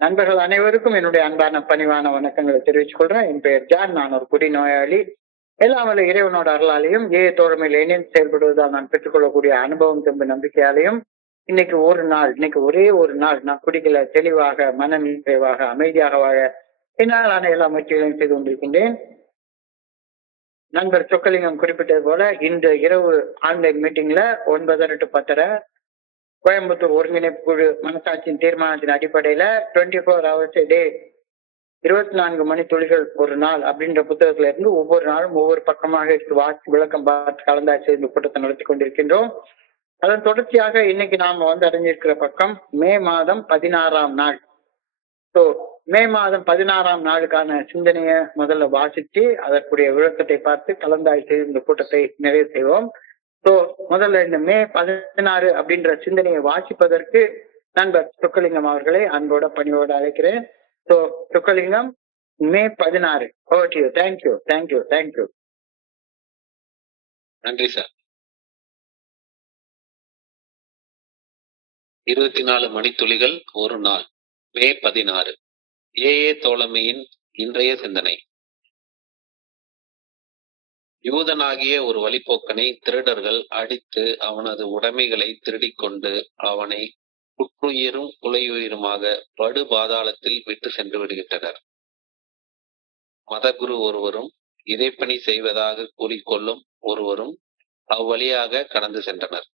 நண்பர்கள் அனைவருக்கும் என்னுடைய அன்பான பணிவான வணக்கங்களை தெரிவித்துக் கொள்றேன். என் பெயர் ஜான். நான் ஒரு குடிநோயாளி. எல்லாம் வல்ல இறைவனோட அருளாலையும் தோழமையில் இணைந்து செயல்படுவதால் நான் பெற்றுக்கொள்ளக்கூடிய அனுபவம் தெம்பு நம்பிக்கையாலையும் இன்னைக்கு ஒரே ஒரு நாள் நான் குடிக்கல, தெளிவாக மன நிறைவாக அமைதியாக வாழ என்னால் எல்லா முயற்சிகளையும் செய்து கொண்டிருக்கின்றேன். நண்பர் சொக்கலிங்கம் குறிப்பிட்டது போல இன்று இரவு ஆன்லைன் மீட்டிங்ல 9:30 to 10:30 கோயம்புத்தூர் ஒருங்கிணைப்பு குழு மனசாட்சியின் தீர்மானத்தின் அடிப்படையில 24 hours a day 24 மணி துளிகள் ஒரு நாள் அப்படின்ற புத்தகத்துல இருந்து ஒவ்வொரு நாளும் ஒவ்வொரு பக்கமாக எடுத்து வாசி விளக்கம் பார்த்து கலந்தாய்ச்சி இந்த கூட்டத்தை நடத்தி கொண்டிருக்கின்றோம். அதன் தொடர்ச்சியாக இன்னைக்கு நாம அடைஞ்சிருக்கிற பக்கம் மே மாதம் 16ஆம் நாள். ஸோ மே மாதம் 16ஆம் நாளுக்கான சிந்தனையை முதல்ல வாசித்து அதற்குரிய விளக்கத்தை பார்த்து கலந்தாய்ச்சி இந்த கூட்டத்தை நிறைவு செய்வோம். ஸோ முதல்ல இந்த மே 16 அப்படின்ற சிந்தனையை வாசிப்பதற்கு நண்பர் சொக்கலிங்கம் அவர்களை அன்போட பணியோடு அழைக்கிறேன். So Chockalingam, May 16. Over to you. Thank you thank you thank you. நன்றி சார். 24 மணித்துளிகள் ஒரு நாள், மே 16. ஏஏ தோழமையின் இன்றைய சிந்தனை. யூதனாகிய ஒரு வழிப்போக்கனை திருடர்கள் அடித்து அவனது உடைமைகளை திருடிக்கொண்டு அவனை குற்றுயிரும் குலையுயிருமாக படு பாதாளத்தில் விட்டு சென்று விடுகின்றனர். மதகுரு ஒருவரும் இறைப்பணி செய்வதாக கூறிக்கொள்ளும் ஒருவரும் அவ்வழியாக கடந்து சென்றனர்.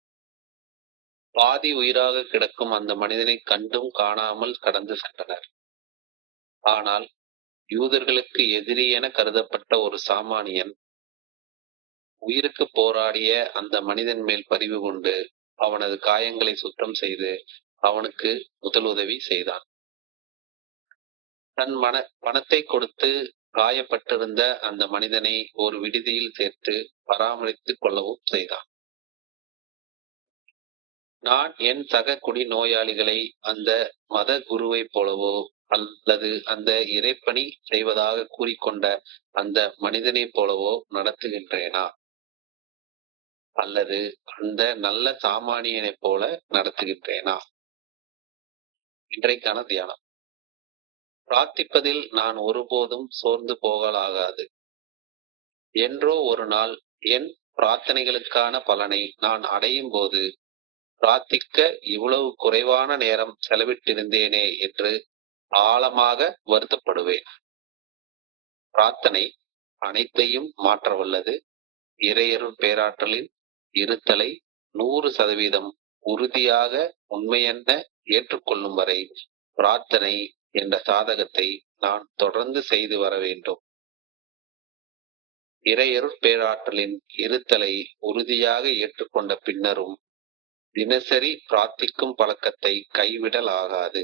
பாதி உயிராக கிடக்கும் அந்த மனிதனை கண்டும் காணாமல் கடந்து சென்றனர். ஆனால் யூதர்களுக்கு எதிரி என கருதப்பட்ட ஒரு சாமானியன் உயிருக்கு போராடிய அந்த மனிதன் மேல் பரிவு கொண்டு அவனது காயங்களை சுத்தம் செய்து அவனுக்கு முதலுதவி செய்தான். தன் பணத்தை கொடுத்து காயப்பட்டிருந்த அந்த மனிதனை ஒரு விடுதியில் சேர்த்து பராமரித்துக் கொள்ளவும் செய்தான். நான் என் சக குடி நோயாளிகளை அந்த மத குருவை போலவோ அல்லது அந்த இறைப்பணி செய்வதாக கூறிக்கொண்ட அந்த மனிதனை போலவோ நடத்துகின்றேனா, அல்லது அந்த நல்ல சாமானியனை போல நடத்துகின்றேனா? இன்றைக்கான தியானம். பிரார்த்திப்பதில் நான் ஒருபோதும் சோர்ந்து போகலாகாது. என்றோ ஒரு நாள் என் பிரார்த்தனைகளுக்கான பலனை நான் அடையும் போது பிரார்த்திக்க இவ்வளவு குறைவான நேரம் செலவிட்டிருந்தேனே என்று ஆழமாக வருத்தப்படுவேன். பிரார்த்தனை அனைத்தையும் மாற்ற வல்லது. இறையருள் பேராற்றலின் இருத்தலை 100% உறுதியாக உண்மையென்ன ஏற்றுக்கொள்ளும் வரை பிரார்த்தனை என்ற சாதகத்தை நான் தொடர்ந்து செய்து வர வேண்டும். இறையருள் பேராற்றலின் இருத்தலை உறுதியாக ஏற்றுக்கொண்ட பின்னரும் தினசரி பிரார்த்திக்கும் பழக்கத்தை கைவிடல் ஆகாது.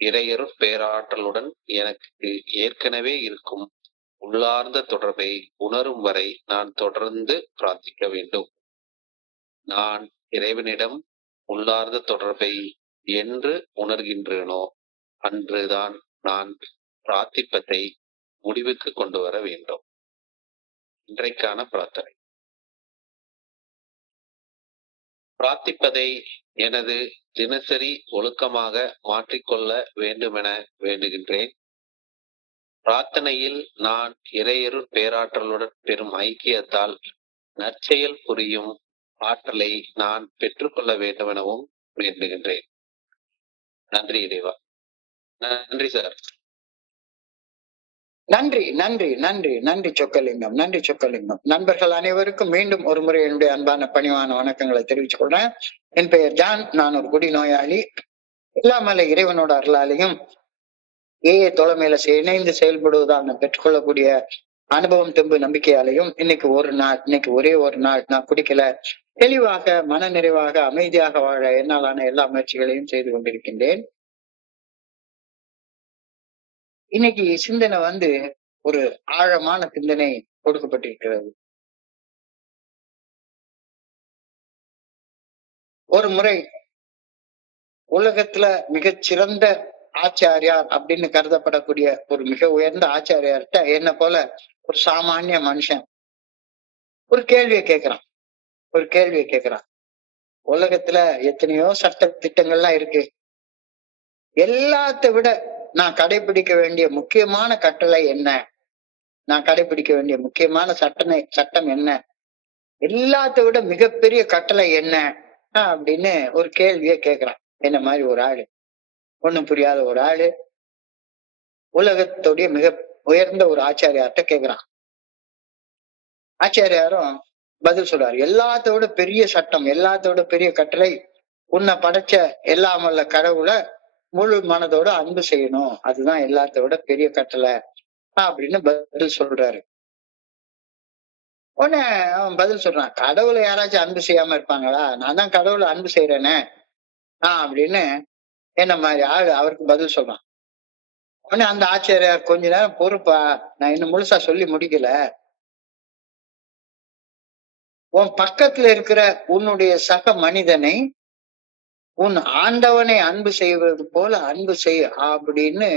இறையருள் பேராற்றலுடன் எனக்கு ஏற்கனவே இருக்கும் உள்ளார்ந்த தொடர்பை உணரும் வரை நான் தொடர்ந்து பிரார்த்திக்க வேண்டும். நான் இறைவனிடம் உள்ளார்ந்த தொடர்பை என்று உணர்கின்றேனோ அன்றுதான் நான் பிரார்த்திப்பதை முடிவுக்கு கொண்டு வர வேண்டும். இன்றைக்கான பிரார்த்தனை. பிரார்த்திப்பதை எனது தினசரி ஒழுக்கமாக மாற்றிக்கொள்ள வேண்டுமென வேண்டுகின்றேன். பிரார்த்தனையில் நான் இறையருள் பேராற்றலுடன் பெறும் ஐக்கியத்தால் நற்செயல் புரியும் ஆற்றலை நான் பெற்றுக்கொள்ள வேண்டுமெனவும் வேண்டுகின்றேன். நன்றி இறைவா. நன்றி சார். நன்றி நன்றி நன்றி நன்றி சொக்கலிங்கம். நன்றி சொக்கலிங்கம். நண்பர்கள் அனைவருக்கும் மீண்டும் ஒரு முறை என்னுடைய அன்பான பணிவான வணக்கங்களை தெரிவித்துக் கொள்றேன். என் பெயர் ஜான். நான் ஒரு குடிநோயாளி. இல்லாமல இறைவனோட அருளாலையும் தோழமையில இணைந்து செயல்படுவதால் நான் பெற்றுக்கொள்ளக்கூடிய அனுபவம் தெம்பு நம்பிக்கையாலையும் இன்னைக்கு ஒரே ஒரு நாள் நான் குடிக்கல, தெளிவாக மன நிறைவாக அமைதியாக வாழ என்னாலான எல்லா முயற்சிகளையும் செய்து கொண்டிருக்கின்றேன். இன்னைக்கு சிந்தனை ஒரு ஆழமான சிந்தனை கொடுக்கப்பட்டிருக்கிறது. ஒரு முறை உலகத்துல மிகச்சிறந்த ஆச்சாரியார் அப்படின்னு கருதப்படக்கூடிய ஒரு மிக உயர்ந்த ஆச்சாரியார்கிட்ட என்ன போல ஒரு சாமானிய மனுஷன் ஒரு கேள்வியை கேட்கிறான். உலகத்துல எத்தனையோ சட்ட திட்டங்கள்லாம் இருக்கு. எல்லாத்த விட நான் கடைபிடிக்க வேண்டிய முக்கியமான கட்டளை என்ன, நான் கடைபிடிக்க வேண்டிய முக்கியமான சட்டம் என்ன, எல்லாத்த விட மிகப்பெரிய கட்டளை என்ன அப்படின்னு ஒரு கேள்வியை கேட்கிறான். என்ன மாதிரி ஒரு ஆளு, ஒண்ணும் புரியாத ஒரு ஆளு, உலகத்துடைய மிக உயர்ந்த ஒரு ஆச்சாரியார்ட்ட கேட்கிறான். ஆச்சாரியாரும் பதில் சொல்றாரு, எல்லாத்த விட பெரிய சட்டம், எல்லாத்த விட பெரிய கட்டளை, உன்னை படைச்ச எல்லாம் வல்ல கடவுளை முழு மனதோட அன்பு செய்யணும், அதுதான் எல்லாத்த விட பெரிய கட்டளை அப்படின்னு பதில் சொல்றாரு. உடனே அவன் பதில் சொல்றான், கடவுளை யாராச்சும் அன்பு செய்யாம இருப்பாங்களா, நான் தான் கடவுளை அன்பு செய்யறேனே அப்படின்னு என்ன மாதிரி ஆளு அவருக்கு பதில் சொல்றான். உடனே அந்த ஆச்சாரியார், கொஞ்ச நேரம் பொறுப்பா, நான் இன்னும் முழுசா சொல்லி முடிக்கல. உன் பக்கத்துல இருக்கிற உன்னுடைய சக மனிதனை உன் ஆண்டவனை அன்பு செய்வது போல அன்பு செய் அப்படின்னு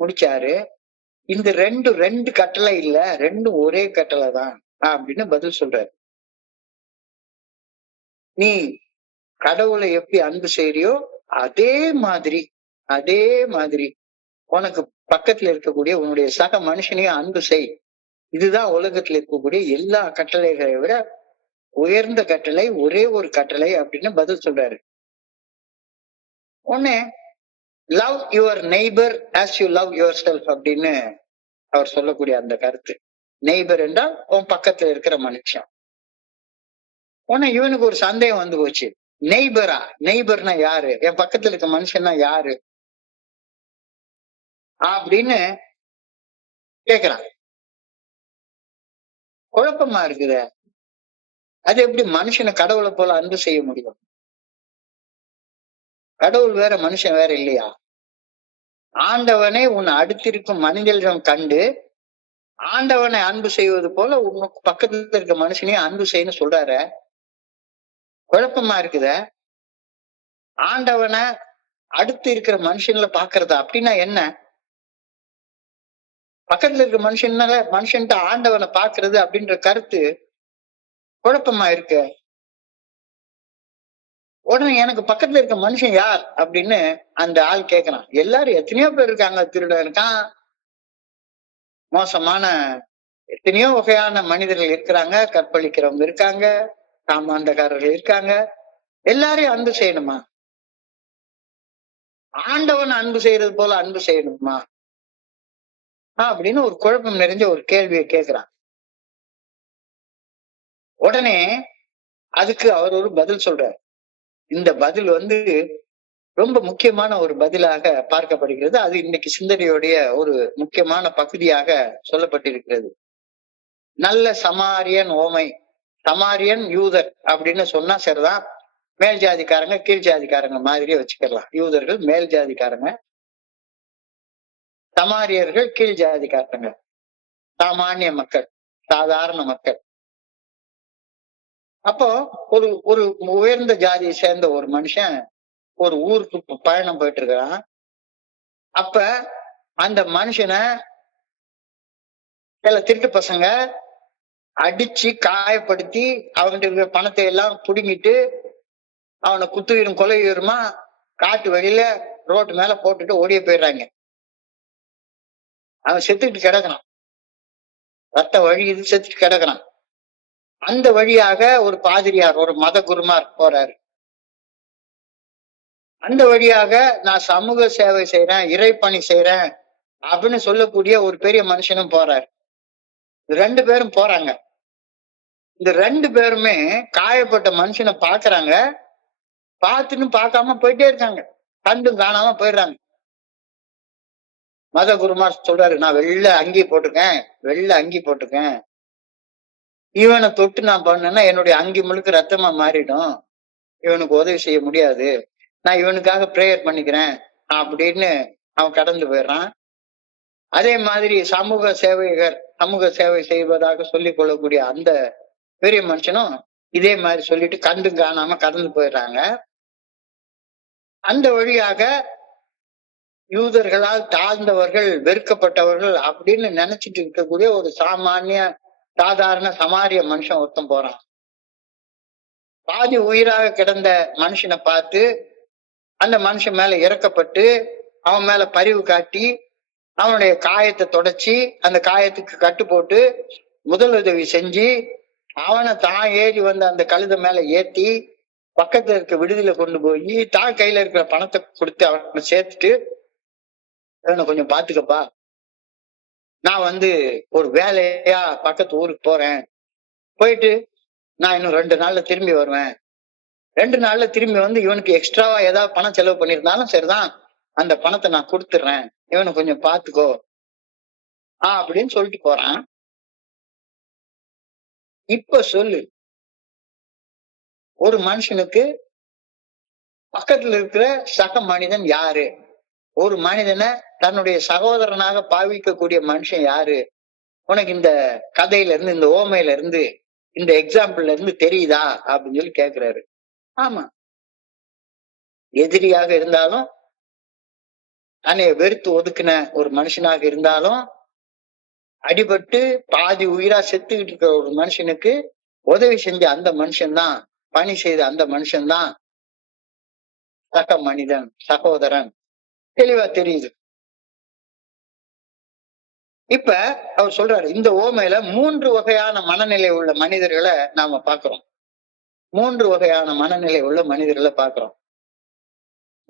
முடிச்சாரு. இந்த ரெண்டு கட்டளை இல்ல, ரெண்டும் ஒரே கட்டளை தான் அப்படின்னு பதில் சொல்றாரு. நீ கடவுளை எப்படி அன்பு செய்யறியோ அதே மாதிரி உனக்கு பக்கத்துல இருக்கக்கூடிய உன்னுடைய சக மனுஷனையும் அன்பு செய். இதுதான் உலகத்துல இருக்கக்கூடிய எல்லா கட்டளைகளை விட உயர்ந்த கட்டளை, ஒரே ஒரு கட்டளை அப்படின்னு பதில் சொல்றாரு. உடனே love your neighbour as you love your self அப்படின்னு அவர் சொல்லக்கூடிய அந்த கருத்து. நெய்பர் என்றால் உன் பக்கத்துல இருக்கிற மனுஷன். உடனே இவனுக்கு ஒரு சந்தேகம் வந்து போச்சு, நெய்பர்னா யாரு, என் பக்கத்துல இருக்க மனுஷன்னா யாரு அப்படின்னு கேக்குறான். குழப்பமா இருக்குத, அது எப்படி மனுஷனை கடவுளை போல அன்பு செய்ய முடியும்? கடவுள் வேற மனுஷன் வேற இல்லையா? ஆண்டவனை உன் அடுத்திருக்கும் மனிதர்களிடம் கண்டு ஆண்டவனை அன்பு செய்வது போல உனக்கு பக்கத்துல இருக்க மனுஷனையும் அன்பு செய்யணும் சொல்றார. குழப்பமா இருக்குத. ஆண்டவனை அடுத்து இருக்கிற மனுஷன்ல பாக்குறதா அப்படின்னா என்ன? பக்கத்துல இருக்க மனுஷன்ட்ட ஆண்டவனை பாக்குறது அப்படின்ற கருத்து குழப்பமா இருக்கு. உடனே எனக்கு பக்கத்துல இருக்க மனுஷன் யார் அப்படின்னு அந்த ஆள் கேக்குறான். எல்லாரும் எத்தனையோ பேர் இருக்காங்க, திருடன் இருக்கான், மோசமான எத்தனையோ வகையான மனிதர்கள் இருக்கிறாங்க, கற்பழிக்கிறவங்க இருக்காங்க, காமாண்டக்காரர்கள் இருக்காங்க. எல்லாரையும் அன்பு செய்யணுமா? ஆண்டவன் அன்பு செய்யறது போல அன்பு செய்யணுமா அப்படின்னு ஒரு குழப்பம் நிறைஞ்ச ஒரு கேள்வியை கேட்கிறான். உடனே அதுக்கு அவர் ஒரு பதில் சொல்றார். இந்த பதில் ரொம்ப முக்கியமான ஒரு பதிலாக பார்க்கப்படுகிறது. அது இன்னைக்கு சிந்தனையுடைய ஒரு முக்கியமான பகுதியாக சொல்லப்பட்டிருக்கிறது. நல்ல சமாரியன் ஓமை, சமாரியன் யூதர் அப்படின்னு சொன்னா சரிதான். மேல் ஜாதிக்காரங்க கீழ் ஜாதிக்காரங்க மாதிரியே வச்சுக்கலாம். யூதர்கள் மேல் ஜாதிக்காரங்க, சமாரியர்கள் கீழ் ஜாதிக்காரங்க, சாமானிய மக்கள், சாதாரண மக்கள். அப்போ ஒரு ஒரு உயர்ந்த ஜாதியை சேர்ந்த ஒரு மனுஷன் ஒரு ஊருக்கு பயணம் போயிட்டு இருக்கிறான். அப்ப அந்த மனுஷனை சில திருட்டு பசங்க அடிச்சு காயப்படுத்தி அவன்கிட்ட பணத்தை எல்லாம் புடுங்கிட்டு அவனை குத்துயிரும் கொலையுயிருமா காட்டு வழியில ரோட்டு மேல போட்டுட்டு ஓடிய போயிடுறாங்க. அவன் செத்துக்கிட்டு கிடக்குறான், ரத்த வழியுது, செத்துட்டு கிடக்குறான். அந்த வழியாக ஒரு பாதிரியார், ஒரு மத குருமார் போறாரு. அந்த வழியாக நான் சமூக சேவை செய்யறேன், இறைப்பணி செய்யறேன் அப்படின்னு சொல்லக்கூடிய ஒரு பெரிய மனுஷனும் போறாரு. ரெண்டு பேரும் போறாங்க. இந்த ரெண்டு பேருமே காயப்பட்ட மனுஷனை பாக்குறாங்க, பார்த்துன்னு பார்க்காம போயிட்டே இருக்காங்க, கண்டும் காணாம போயிடுறாங்க. மத குருமார் சொல்றாரு, நான் வெள்ளை அங்கி போட்டிருக்கேன், இவனை தொட்டு நான் பண்ணேன்னா என்னுடைய அங்கி முழுக்க ரத்தமா மாறிடும், இவனுக்கு உதவி செய்ய முடியாது, நான் இவனுக்காக பிரேயர் பண்ணிக்கிறேன் அப்படின்னு அவன் கடந்து போயிடுறான். அதே மாதிரி சமூக சேவை செய்வதாக சொல்லிக் கொள்ளக்கூடிய அந்த பெரிய மனுஷனும் இதே மாதிரி சொல்லிட்டு கண்டும் காணாம கடந்து போயிடுறாங்க. அந்த வழியாக யூதர்களால் தாழ்ந்தவர்கள், வெறுக்கப்பட்டவர்கள் அப்படின்னு நினைச்சிட்டு இருக்கக்கூடிய ஒரு சாதாரண சமாரிய மனுஷன் ஒருத்தன் போறான். பாதி உயிராக கிடந்த மனுஷனை பார்த்து அந்த மனுஷன் மேல இறக்கப்பட்டு அவன் மேல பரிவு காட்டி அவனுடைய காயத்தை தொடச்சி அந்த காயத்துக்கு கட்டு போட்டு முதலுதவி செஞ்சு அவனை தான் ஏறி வந்து அந்த கழுதை மேல ஏத்தி பக்கத்துல இருக்க விடுதியில கொண்டு போய் தான் கையில இருக்கிற பணத்தை கொடுத்து அவனை சேர்த்துட்டு அவனை கொஞ்சம் பாத்துக்கப்பா, நான் வந்து ஒரு வேலையா பக்கத்து ஊருக்கு போறேன், போயிட்டு நான் இன்னும் 2 நாள்ல திரும்பி வருவேன், 2 நாள்ல திரும்பி வந்து இவனுக்கு எக்ஸ்ட்ராவா ஏதாவது பணம் செலவு பண்ணியிருந்தாலும் சரிதான், அந்த பணத்தை நான் கொடுத்துடுறேன், இவனை கொஞ்சம் பாத்துக்கோ அப்படின்னு சொல்லிட்டு போறான். இப்ப சொல்லு, ஒரு மனுஷனுக்கு பக்கத்துல இருக்கிற சக மனிதன் யாரு? ஒரு மனிதனை தன்னுடைய சகோதரனாக பாவிக்கக்கூடிய மனுஷன் யாரு? உனக்கு இந்த கதையில இருந்து, இந்த ஓமையில இருந்து, இந்த எக்ஸாம்பிள்ல இருந்து தெரியுதா அப்படின்னு சொல்லி கேக்குறாரு. ஆமா, எதிரியாக இருந்தாலும், தன்னைய வெறுத்து ஒதுக்குன ஒரு மனுஷனாக இருந்தாலும், அடிபட்டு பாதி உயிரா செத்துக்கிட்டு இருக்கிற ஒரு மனுஷனுக்கு உதவி செஞ்ச அந்த மனுஷன்தான், பணி செய்த அந்த மனுஷன்தான் சக மனிதன், சகோதரன். தெளிவா தெரியுது. இப்ப அவர் சொல்றாரு, இந்த ஓமையில 3 வகையான மனநிலை உள்ள மனிதர்களை நாம பாக்குறோம். 3 வகையான மனநிலை உள்ள மனிதர்களை பாக்குறோம்.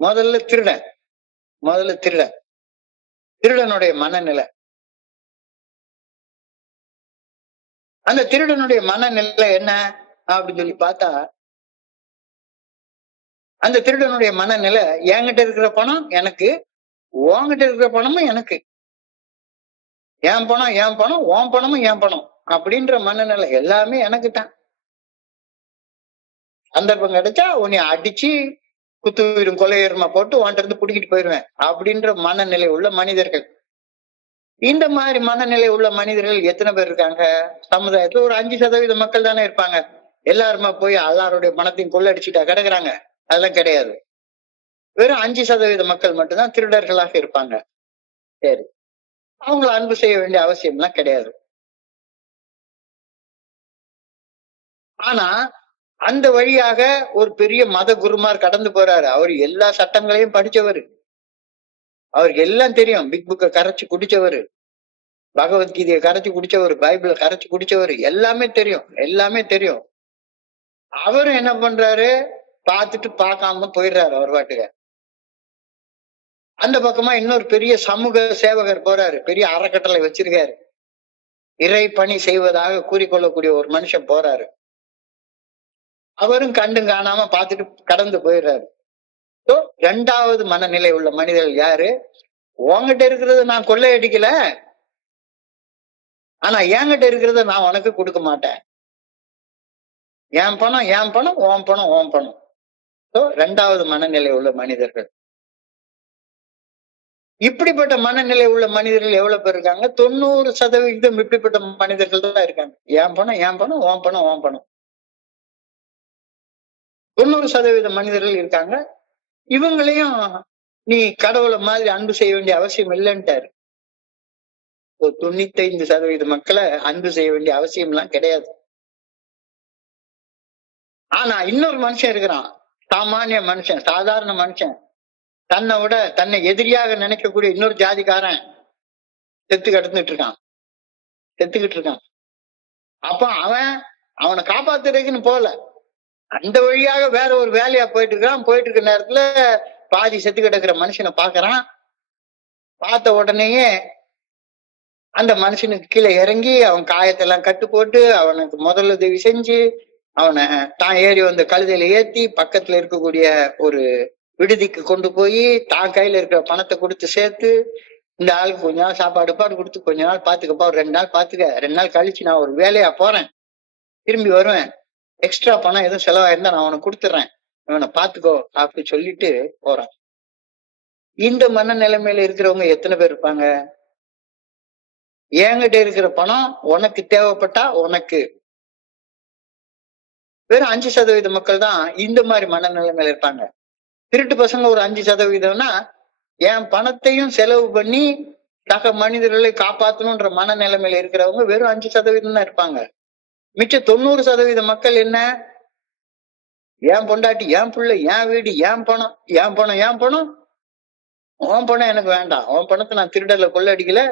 முதல்ல திருடன். திருடனுடைய மனநிலை. அந்த திருடனுடைய மனநிலை என்ன அப்படின்னு சொல்லி பார்த்தா, அந்த திருடனுடைய மனநிலை, என்கிட்ட இருக்கிற பணம் எனக்கு, உன்கிட்ட இருக்கிற பணமும் எனக்கு, என் பணம் உன் பணமும் என் பணம் அப்படின்ற மனநிலை. எல்லாமே எனக்கு தான். சந்தர்ப்பம் கிடைச்சா உன்னை அடிச்சு குத்துயிரும் கொலையுரமா போட்டு உன்கிட்ட இருந்து புடிக்கிட்டு போயிருவேன் அப்படின்ற மனநிலை உள்ள மனிதர்கள். இந்த மாதிரி மனநிலை உள்ள மனிதர்கள் எத்தனை பேர் இருக்காங்க சமுதாயத்துல? ஒரு 5% மக்கள் தானே இருப்பாங்க. எல்லாருமா போய் எல்லாருடைய பணத்தையும் கொள்ளடிச்சுட்டா கிடக்குறாங்க? அதெல்லாம் கிடையாது. வெறும் 5% மக்கள் மட்டும்தான் திருடர்களாக இருப்பாங்க. சரி, அவங்கள அன்பு செய்ய வேண்டிய அவசியம் எல்லாம் கிடையாது. ஆனா அந்த வழியாக ஒரு பெரிய மத குருமார் கடந்து போறாரு. அவர் எல்லா சட்டங்களையும் படிச்சவரு, அவருக்கு எல்லாம் தெரியும். பிக் புக்கை கரைச்சு குடிச்சவரு, பகவத்கீதையை கரைச்சு குடிச்சவரு, பைபிளை கரைச்சு குடிச்சவரு, எல்லாமே தெரியும். அவரும் என்ன பண்றாரு, பார்த்துட்டு பார்க்காம போயிடுறாரு அவர் பாட்டுக்க. அந்த பக்கமா இன்னொரு பெரிய சமூக சேவகர் போறாரு, பெரிய அறக்கட்டளை வச்சிருக்காரு, இறை பணி செய்வதாக கூறிக்கொள்ளக்கூடிய ஒரு மனுஷன் போறாரு. அவரும் கண்டும் காணாம பார்த்துட்டு கடந்து போயிடுறாரு. 2வது மனநிலை உள்ள மனிதர்கள் யாரு? உன்கிட்ட இருக்கிறத நான் கொள்ளையடிக்கல, ஆனா என்கிட்ட இருக்கிறத நான் உனக்கு கொடுக்க மாட்டேன். என் பணம், உன் பணம். 2வது மனநிலை உள்ள மனிதர்கள். இப்படிப்பட்ட மனநிலை உள்ள மனிதர்கள் எவ்வளவு பேர் இருக்காங்க? 90% இப்படிப்பட்ட மனிதர்கள் தான் இருக்காங்க. என் பணம், உன் பணம். 90% மனிதர்கள் இருக்காங்க. இவங்களையும் நீ கடவுளை மாதிரி அன்பு செய்ய வேண்டிய அவசியம் இல்லைன்ட்டாரு. 95% மக்களை அன்பு செய்ய வேண்டிய அவசியம் எல்லாம் கிடையாது. ஆனா இன்னொரு மனுஷன் இருக்கிறான், சாமானிய மனுஷன், சாதாரண மனுஷன், தன்னை விட தன்னை எதிரியாக நினைக்கக்கூடிய இன்னொரு ஜாதிக்காரன் செத்துக்கிட்டு இருக்கான். அப்ப அவனை காப்பாத்துறதுக்குன்னு போல, அந்த வழியாக வேற ஒரு வேலையா போயிட்டு இருக்க நேரத்துல பாதி செத்து கிடக்குற மனுஷனை பாக்குறான். பார்த்த உடனேயே அந்த மனுஷனுக்கு கீழே இறங்கி அவன் காயத்தெல்லாம் கட்டு போட்டு அவனுக்கு முதலுதவி செஞ்சு அவனை தான் ஏறி வந்து கழுதையில ஏத்தி பக்கத்துல இருக்கக்கூடிய ஒரு விடுதிக்கு கொண்டு போய் தான் கையில இருக்கிற பணத்தை கொடுத்து சேர்த்து, இந்த ஆளுக்கு கொஞ்ச நாள் சாப்பாடு கொடுத்து கொஞ்ச நாள் பாத்துக்கப்பா, ஒரு 2 நாள் பாத்துக்க, 2 நாள் கழிச்சு நான் ஒரு வேலையா போறேன், திரும்பி வருவேன், எக்ஸ்ட்ரா பணம் எதுவும் செலவாயிருந்தா நான் அவனுக்கு கொடுத்துறேன், இவனை பாத்துக்கோ அப்படி சொல்லிட்டு போறான். இந்த மனநிலைமையில இருக்கிறவங்க எத்தனை பேர் இருப்பாங்க? என்கிட்ட இருக்கிற பணம் உனக்கு தேவைப்பட்டா உனக்கு. வெறும் 5% மக்கள் தான் இந்த மாதிரி மனநிலைமையில இருப்பாங்க. திருட்டு பசங்க ஒரு 5%, என் பணத்தையும் செலவு பண்ணி சக மனிதர்களை காப்பாற்றணும்ன்ற மனநிலைமையில இருக்கிறவங்க வெறும் 5% தான் இருப்பாங்க. மிச்ச 90% மக்கள் என்ன? என் பொண்டாட்டி, என் புள்ள, என் வீடு, என் பணம், என் பணம், என் பணம், உன் பணம் எனக்கு வேண்டாம். உன் பணத்தை நான் திருடல, கொள்ள அடிக்கல.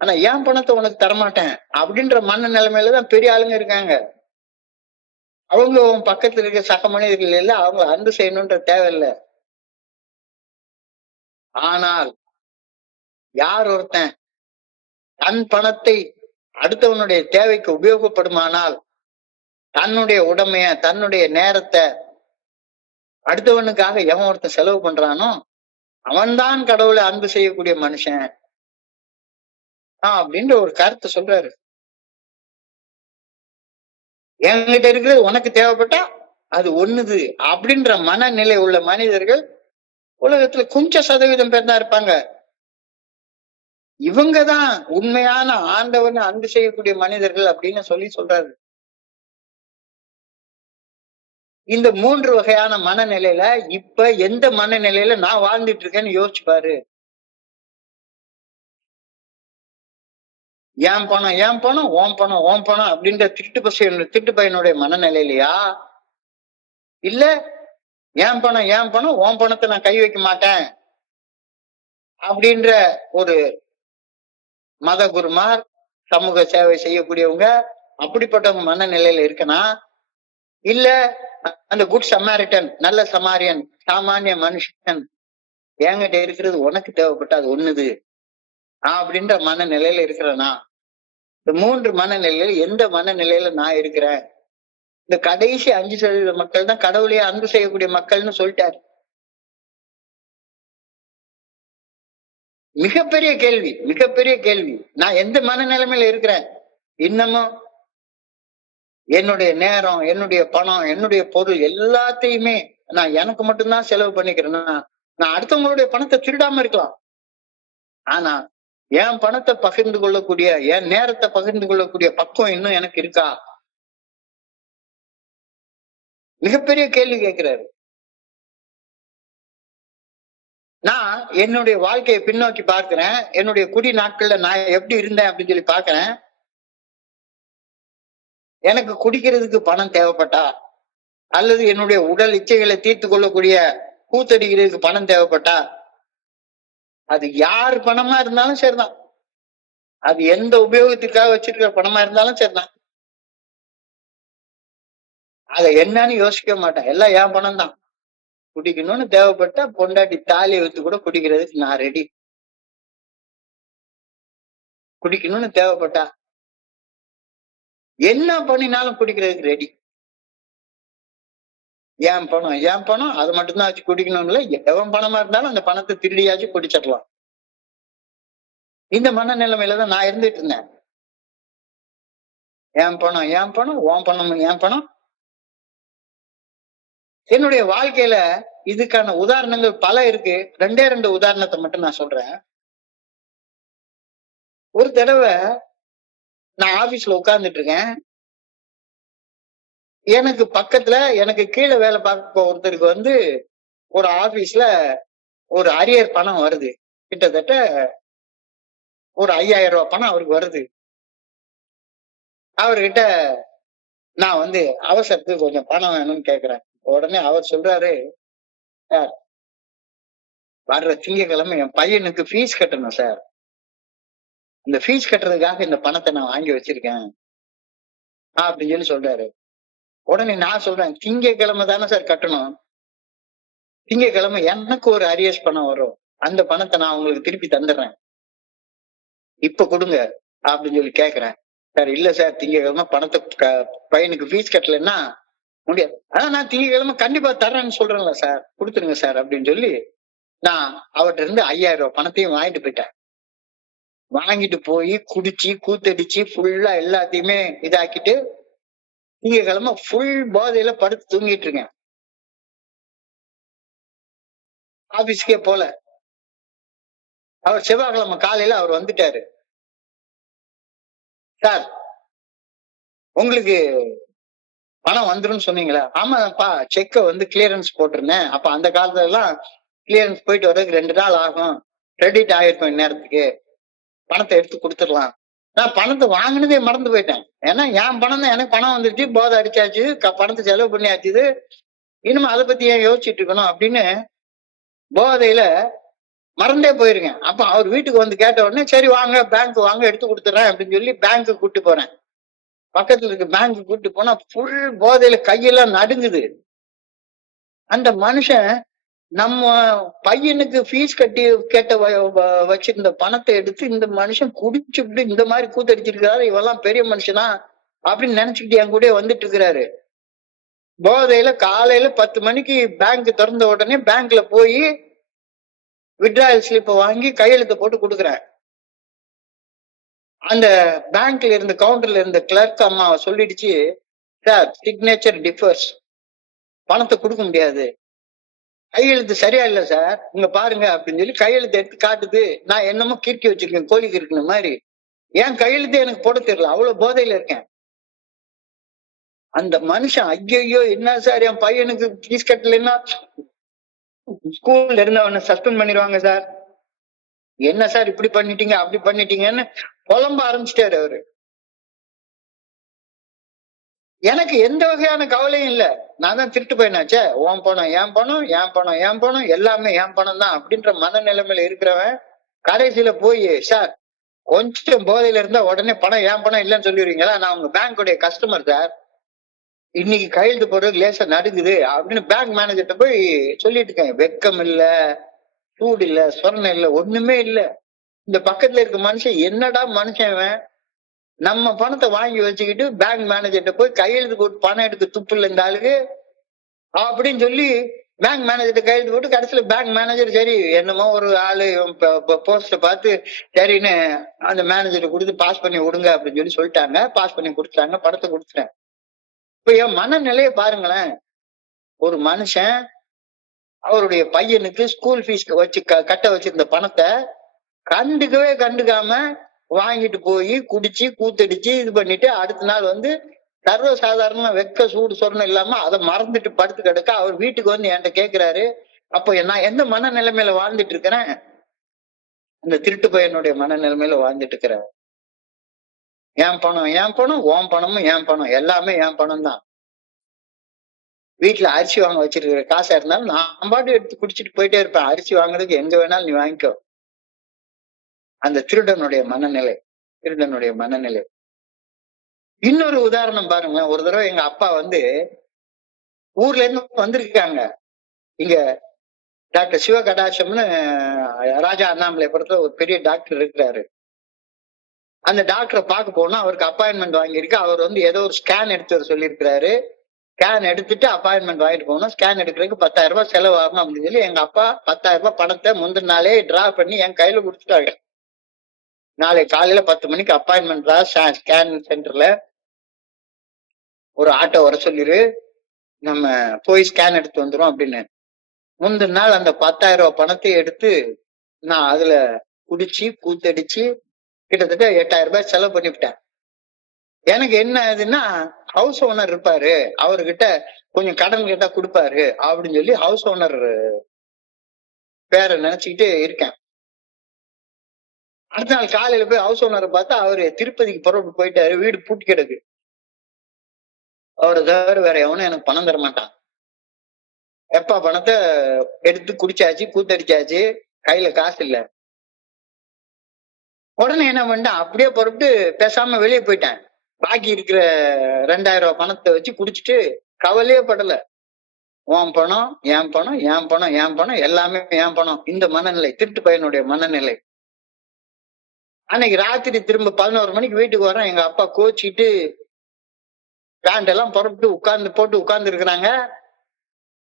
ஆனா என் பணத்தை உனக்கு தரமாட்டேன் அப்படின்ற மன நிலைமையிலதான் பெரிய ஆளுங்க இருக்காங்க. அவங்க உன் பக்கத்துல இருக்க சக மனிதர்கள் இல்ல, அவங்க அன்பு செய்யணும்ன்ற தேவையில்லை. ஆனால் யார் ஒருத்தன் தன் பணத்தை அடுத்தவனுடைய தேவைக்கு உபயோகப்படுமானால், தன்னுடைய உடமைய, தன்னுடைய நேரத்தை அடுத்தவனுக்காக எவன் ஒருத்தன் செலவு பண்றானோ அவன்தான் கடவுளை அன்பு செய்யக்கூடிய மனுஷன் அப்படின்ற ஒரு கருத்தை சொல்றாரு. என்கிட்ட இருக்கிறது உனக்கு தேவைப்பட்டா அது ஒண்ணுது அப்படின்ற மனநிலை உள்ள மனிதர்கள் உலகத்துல கொஞ்சம் சதவீதம் பேர் தான் இருப்பாங்க. இவங்கதான் உண்மையான ஆண்டவன் அன்பு செய்யக்கூடிய மனிதர்கள் அப்படின்னு சொல்றாரு. இந்த 3 வகையான மனநிலையில இப்ப எந்த மனநிலையில நான் வாழ்ந்துட்டு இருக்கேன்னு யோசிச்சு பாரு. என் பணம், என் பணம், ஓம் பணம், ஓம் பணம் அப்படின்ற திருட்டு பையனுடைய மனநிலையிலையா, இல்ல என் பணம், என் பணம், ஓம் பணத்தை நான் கை வைக்க மாட்டேன் அப்படின்ற ஒரு மத குருமார், சமூக சேவை செய்யக்கூடியவங்க அப்படிப்பட்டவங்க மனநிலையில இருக்கனா, இல்ல அந்த குட் சமாரிட்டன், நல்ல சமாரியன், சாமானிய மனுஷன், என்கிட்ட இருக்கிறது உனக்கு தேவைப்பட்ட அது ஒண்ணுது அப்படின்ற மனநிலையில இருக்கிறனா? இந்த 3 மனநிலையில எந்த மனநிலையில நான் இருக்கிறேன்? இந்த கடைசி 5% மக்கள் தான் கடவுளையே அன்பு செய்யக்கூடிய மக்கள்னு சொல்லிட்டாரு. மிகப்பெரிய கேள்வி, மிகப்பெரிய கேள்வி. நான் எந்த மனநிலைமையில இருக்கிறேன்? இன்னமும் என்னுடைய நேரம், என்னுடைய பணம், என்னுடைய பொருள் எல்லாத்தையுமே நான் எனக்கு மட்டும்தான் செலவு பண்ணிக்கிறேன்னா, நான் அடுத்தவங்களுடைய பணத்தை திருடாம இருக்கலாம். ஆனா என் பணத்தை பகிர்ந்து கொள்ளக்கூடிய, என் நேரத்தை பகிர்ந்து கொள்ளக்கூடிய பக்குவம் இன்னும் எனக்கு இருக்கா? மிகப்பெரிய கேள்வி கேட்கிறாரு. நான் என்னுடைய வாழ்க்கையை பின்னோக்கி பார்க்கிறேன். என்னுடைய குடி நாட்கள்ல நான் எப்படி இருந்தேன் அப்படின்னு சொல்லி பாக்குறேன். எனக்கு குடிக்கிறதுக்கு பணம் தேவைப்பட்டா, அல்லது என்னுடைய உடல் இச்சைகளை தீர்த்து கொள்ளக்கூடிய கூத்தடிக்கிறதுக்கு பணம் தேவைப்பட்டா, அது யார் பணமா இருந்தாலும் சரிதான், அது எந்த உபயோகத்துக்காக வச்சிருக்கிற பணமா இருந்தாலும் சரிதான், அத என்னன்னு யோசிக்க மாட்டேன். எல்லாம் என் பணம் தான். குடிக்கணும்னு தேவைப்பட்டா பொண்டாட்டி தாலியை வைத்து கூட குடிக்கிறதுக்கு நான் ரெடி. குடிக்கணும்னு தேவைப்பட்டா என்ன பண்ணினாலும் குடிக்கிறதுக்கு ரெடி. என் பணம், என் பணம், அது மட்டும்தான் வச்சு குடிக்கணும்ல. எவன் பணமா இருந்தாலும் அந்த பணத்தை திருடியாச்சு குடிச்சிடலாம். இந்த மனநிலைமையில தான் நான் இருந்துட்டு இருந்தேன். என் பணம், என் பணம், உன் பணம், என் பணம். என்னுடைய வாழ்க்கையில இதுக்கான உதாரணங்கள் பல இருக்கு. 2 உதாரணத்தை மட்டும் நான் சொல்றேன். ஒரு தடவை நான் ஆபீஸ்ல உட்கார்ந்துட்டு இருக்கேன். எனக்கு பக்கத்துல, எனக்கு கீழே வேலை பார்க்க ஒருத்தருக்கு ஒரு ஆபீஸ்ல ஒரு அரியர் பணம் வருது. கிட்டத்தட்ட ஒரு 5000 ரூபாய் பணம் அவருக்கு வருது. அவர்கிட்ட நான் அவசரத்துக்கு கொஞ்சம் பணம் வேணும்னு கேக்குறேன். உடனே அவர் சொல்றாரு, சார் வர்ற திங்கட்கிழமை என் பையனுக்கு ஃபீஸ் கட்டணும் சார். இந்த ஃபீஸ் கட்டுறதுக்காக இந்த பணத்தை நான் வாங்கி வச்சிருக்கேன் அப்படின்னு சொல்லி சொல்றாரு. உடனே நான் சொல்றேன், திங்கட்கிழமை தானே சார் கட்டணும். திங்கட்கிழமை எனக்கு ஒரு அரியர்ஸ் பணம் வரும். அந்த பணத்தை நான் உங்களுக்கு திருப்பி தந்துடுறேன், இப்ப கொடுங்க அப்படின்னு சொல்லி கேக்குறேன். சார் இல்ல சார், திங்கட்கிழமை பணத்தை பையனுக்கு ஃபீஸ் கட்டலைன்னா முடியாது. ஆனா நான் திங்கட்கிழமை கண்டிப்பா தர்றேன்னு சொல்றேன்ல சார், கொடுத்துருங்க சார் அப்படின்னு சொல்லி நான் அவர்கிட்ட இருந்து 5000 ரூபாய் பணத்தையும் வாங்கிட்டு போயிட்டேன். வாங்கிட்டு போய் குடிச்சு கூத்தடிச்சு ஃபுல்லா எல்லாத்தையுமே இதாக்கிட்டு திங்கட்கிழமை ஃபுல் போதையில படுத்து தூங்கிட்டு இருக்கேன். ஆபீஸ்க்கே போல. அவர் செவ்வாய்க்கிழமை காலையில அவர் வந்துட்டாரு. சார் உங்களுக்கு பணம் வந்துரும் சொன்னீங்களா? ஆமாப்பா, செக்க கிளியரன்ஸ் போட்டிருந்தேன். அப்ப அந்த காலத்துல எல்லாம் கிளியரன்ஸ் போயிட்டு வர்றதுக்கு 2 நாள் ஆகும். கிரெடிட் ஆயிருக்கும் இந்நேரத்துக்கு, பணத்தை எடுத்து கொடுத்துடலாம். நான் பணத்தை வாங்கினதே மறந்து போயிட்டேன். ஏன்னா என் பணம் தான், எனக்கு பணம் வந்துருச்சு, போதை அடிச்சாச்சு, பணத்தை செலவு பண்ணியாச்சு. இனிமே அதை பத்தி ஏன் யோசிச்சுட்டு இருக்கணும் அப்படின்னு போதையில மறந்தே போயிருக்கேன். அப்ப அவர் வீட்டுக்கு வந்து கேட்ட உடனே சரி வாங்க பேங்க் வாங்க எடுத்து கொடுத்துறேன் அப்படின்னு சொல்லி பேங்க்கு கூட்டு போறேன். பக்கத்துல இருக்க பேங்க் கூட்டு போனா ஃபுல் போதையில கையெல்லாம் நடுங்குது. அந்த மனுஷன் நம்ம பையனுக்கு ஃபீஸ் கட்டி கேட்ட வச்சிருந்த பணத்தை எடுத்து இந்த மனுஷன் குடிச்சுட்டு இந்த மாதிரி கூத்தடிச்சிருக்காரு, இவெல்லாம் பெரிய மனுஷனா அப்படின்னு நினைச்சுக்கிட்டு என் கூட வந்துட்டு இருக்கிறாரு. போதையில காலையில 10 மணிக்கு பேங்க் திறந்த உடனே பேங்க்ல போய் வித்ட்ராயல் ஸ்லிப்பை வாங்கி கையெழுத்து போட்டு கொடுக்குறேன். அந்த பேங்க்ல இருந்த கவுண்டர்ல இருந்த கிளர்க் அம்மா சொல்லிடுச்சு, சார் சிக்னேச்சர் டிஃபர்ஸ், பணத்தை கொடுக்க முடியாது, கையெழுத்து சரியா இல்ல சார், இங்க பாருங்க அப்படின்னு சொல்லி கையெழுத்து எடுத்து காட்டுது. நான் என்னமோ கிறுக்கி வச்சிருக்கேன், கோழி கிறுக்கின மாதிரி. ஏன் கையெழுத்து எனக்கு போட தெரியல, அவ்வளவு போதையில இருக்கேன். அந்த மனுஷன் ஐயோ என்ன சார் என் பையனுக்கு ஃபீஸ் கட்டலைன்னா ஸ்கூல்ல இருந்து அவனை சஸ்பெண்ட் பண்ணிடுவாங்க சார், என்ன சார் இப்படி பண்ணிட்டீங்க அப்படி பண்ணிட்டீங்கன்னு புலம்ப ஆரம்பிச்சிட்டாரு அவரு. எனக்கு எந்த வகையான கவலையும் இல்ல, நான் தான் திருட்டு பையனாச்சே, உன் பணம் என் பணம், என் பணம் என் பணம், எல்லாமே என் பணம் தான் அப்படின்ற மனநிலைமையில இருக்கிறவன் கடைசியில போய் சார் கொஞ்சம் போதையில இருந்தா உடனே பணம் என் பணம் இல்லைன்னு சொல்லிடுவீங்களா, நான் உங்க பேங்கோடைய கஸ்டமர் சார், இன்னைக்கு கையெழுத்து போடுறது லேசா நடுங்குது அப்படின்னு பேங்க் மேனேஜர்கிட்ட போய் சொல்லிட்டு இருக்கேன். வெக்கம் இல்ல, சூடு இல்ல, சொரணம் இல்ல, ஒண்ணுமே இல்ல. இந்த பக்கத்துல இருக்க மனுஷன் என்னடா மனுஷன், நம்ம பணத்தை வாங்கி வச்சுக்கிட்டு பேங்க் மேனேஜர்கிட்ட போய் கையெழுத்து போட்டு பணம் எடுக்க துப்பு இல்லை இந்த ஆளுக்கு அப்படின்னு சொல்லி பேங்க் மேனேஜர்கிட்ட கையெழுத்து போட்டு கடைசியில பேங்க் மேனேஜர் சரி என்னமோ ஒரு ஆளு போஸ்ட பார்த்து சரின்னு அந்த மேனேஜர் கொடுத்து பாஸ் பண்ணி விடுங்க அப்படின்னு சொல்லி சொல்லிட்டாங்க. பாஸ் பண்ணி கொடுத்துட்டாங்க, பணத்தை கொடுத்துட்டேன். இப்ப என் மனநிலைய பாருங்களேன். ஒரு மனுஷன் அவருடைய பையனுக்கு ஸ்கூல் ஃபீஸ் வச்சு கட்ட வச்சிருந்த பணத்தை கண்டுக்காம வாங்கிட்டு போய் குடிச்சு கூத்தடிச்சு இது பண்ணிட்டு அடுத்த நாள் வந்து சர்வசாதாரணமா வெக்க சூடு சொரணம் இல்லாம அதை மறந்துட்டு படுத்து கிடக்க அவர் வீட்டுக்கு வந்து என்கிட்ட கேக்குறாரு. அப்ப நான் எந்த மனநிலைமையில வாழ்ந்துட்டு இருக்கிறேன், அந்த திருட்டு பையனுடைய மனநிலைமையில வாழ்ந்துட்டு இருக்கிறேன். என் பணம் என் பணம், உன் பணமும் என் பணம், எல்லாமே என் பணம் தான். வீட்டுல அரிசி வாங்க வச்சிருக்கிற காசா இருந்தாலும் நான் பாட்டு எடுத்து குடிச்சிட்டு போயிட்டே இருப்பேன். அரிசி வாங்குறதுக்கு எங்க வேணாலும் நீ வாங்கிக்கோ. அந்த திருடனுடைய மனநிலை, திருடனுடைய மனநிலை. இன்னொரு உதாரணம் பாருங்க. ஒரு தடவை எங்க அப்பா வந்து ஊர்ல இருந்து வந்திருக்காங்க. இங்க டாக்டர் சிவகடாட்சம்னு ராஜா அண்ணாமலைபுரத்துல ஒரு பெரிய டாக்டர் இருக்கிறாரு. அந்த டாக்டரை பார்க்க போனா அவருக்கு அப்பாயின்மெண்ட் வாங்கியிருக்கு. அவர் வந்து ஏதோ ஒரு ஸ்கேன் எடுத்து வர சொல்லியிருக்கிறாரு. ஸ்கேன் எடுத்துட்டு அப்பாயின்மெண்ட் வாங்கிட்டு போகணும். ஸ்கேன் எடுக்கிறதுக்கு 10,000 ரூபாய் செலவாகணும் அப்படின்னு சொல்லி எங்க அப்பா 10,000 ரூபாய் பணத்தை முந்தின நாளே டிரா பண்ணி என் கையில கொடுத்துட்டாங்க. நாளை காலையில 10 மணிக்கு அப்பாயின்மெண்ட் தான் ஸ்கேன் சென்டர்ல, ஒரு ஆட்டோ வர சொல்லிரு, நம்ம போய் ஸ்கேன் எடுத்து வந்துடும் அப்படின்னு. முந்தின நாள் அந்த 10,000 ரூபாய் பணத்தை எடுத்து நான் அதுல குடிச்சு கூத்தடிச்சு கிட்டத்தட்ட 8,000 ரூபாய் செலவு பண்ணிவிட்டேன். எனக்கு என்ன ஆகுதுன்னா, ஹவுஸ் ஓனர் இருப்பாரு, அவர்கிட்ட கொஞ்சம் கடன் கேட்டா கொடுப்பாரு அப்படின்னு சொல்லி ஹவுஸ் ஓனர் பேரை நினைச்சுக்கிட்டு இருக்கேன். அடுத்த நாள் காலையில போய் ஹவுஸ் ஓனரை பார்த்தா அவரு திருப்பதிக்கு புறப்பட்டு போயிட்டாரு. வீடு பூட்டி கிடக்கு. அவரை தவிர வேற எவனும் எனக்கு பணம் தர மாட்டான். எப்ப பணத்தை எடுத்து குடிச்சாச்சு, கூத்தடிச்சாச்சு, கையில காசு இல்ல. உடனே என்ன பண்ணிட்டேன், அப்படியே புறப்பட்டு பேசாம வெளியே போயிட்டேன். பாக்கி இருக்கிற 2,000 ரூபாய் பணத்தை வச்சு குடிச்சிட்டு கவலையே படல. உன் பணம் என் பணம், என் பணம் என் பணம், எல்லாமே என் பணம். இந்த மனநிலை திருட்டு பையனுடைய மனநிலை. அன்னைக்கு ராத்திரி திரும்ப 11 மணிக்கு வீட்டுக்கு வரேன். எங்க அப்பா கோச்சிட்டு பேண்ட் எல்லாம் புறப்பட்டு போட்டு உட்கார்ந்து இருக்கிறாங்க.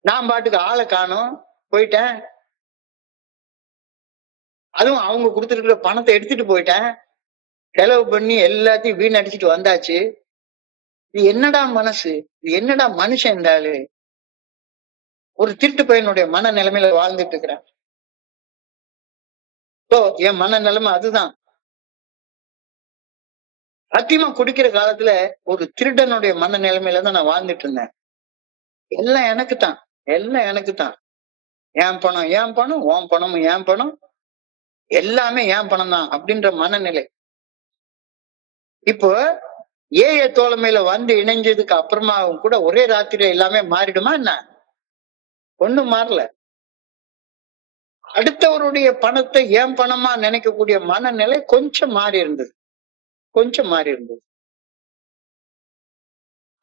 நான் பாட்டுக்கு ஆளை காணோம், போயிட்டேன். அதுவும் அவங்க கொடுத்துருக்கிற பணத்தை எடுத்துட்டு போயிட்டேன். செலவு பண்ணி எல்லாத்தையும் வீணடிச்சிட்டு வந்தாச்சு. இது என்னடா மனசு, இது என்னடா மனுஷன் இந்த ஆளு. ஒரு திருட்டு பையனுடைய மன நிலைமையில வாழ்ந்துட்டு இருக்கிறேன். என் மன நிலைமை அதுதான். சத்தியமா குடிக்கிற காலத்துல ஒரு திருடனுடைய மன நிலைமையில தான் நான் வாழ்ந்துட்டு இருந்தேன். எல்லாம் எனக்கு தான், எல்லாம் எனக்கு தான். என் பணம் என் பணம், உன் பணமும் என் பணம், எல்லாமே என் பணம் தான் அப்படின்ற மனநிலை. இப்போ ஏய தோழமையில வந்து இணைஞ்சதுக்கு அப்புறமாவும் கூட ஒரே ராத்திரியில எல்லாமே மாறிடுமா என்ன? ஒண்ணும் மாறல. அடுத்தவருடைய பணத்தை ஏன் பணமா நினைக்கக்கூடிய மனநிலை கொஞ்சம் மாறி இருந்தது, கொஞ்சம் மாறி இருந்தது.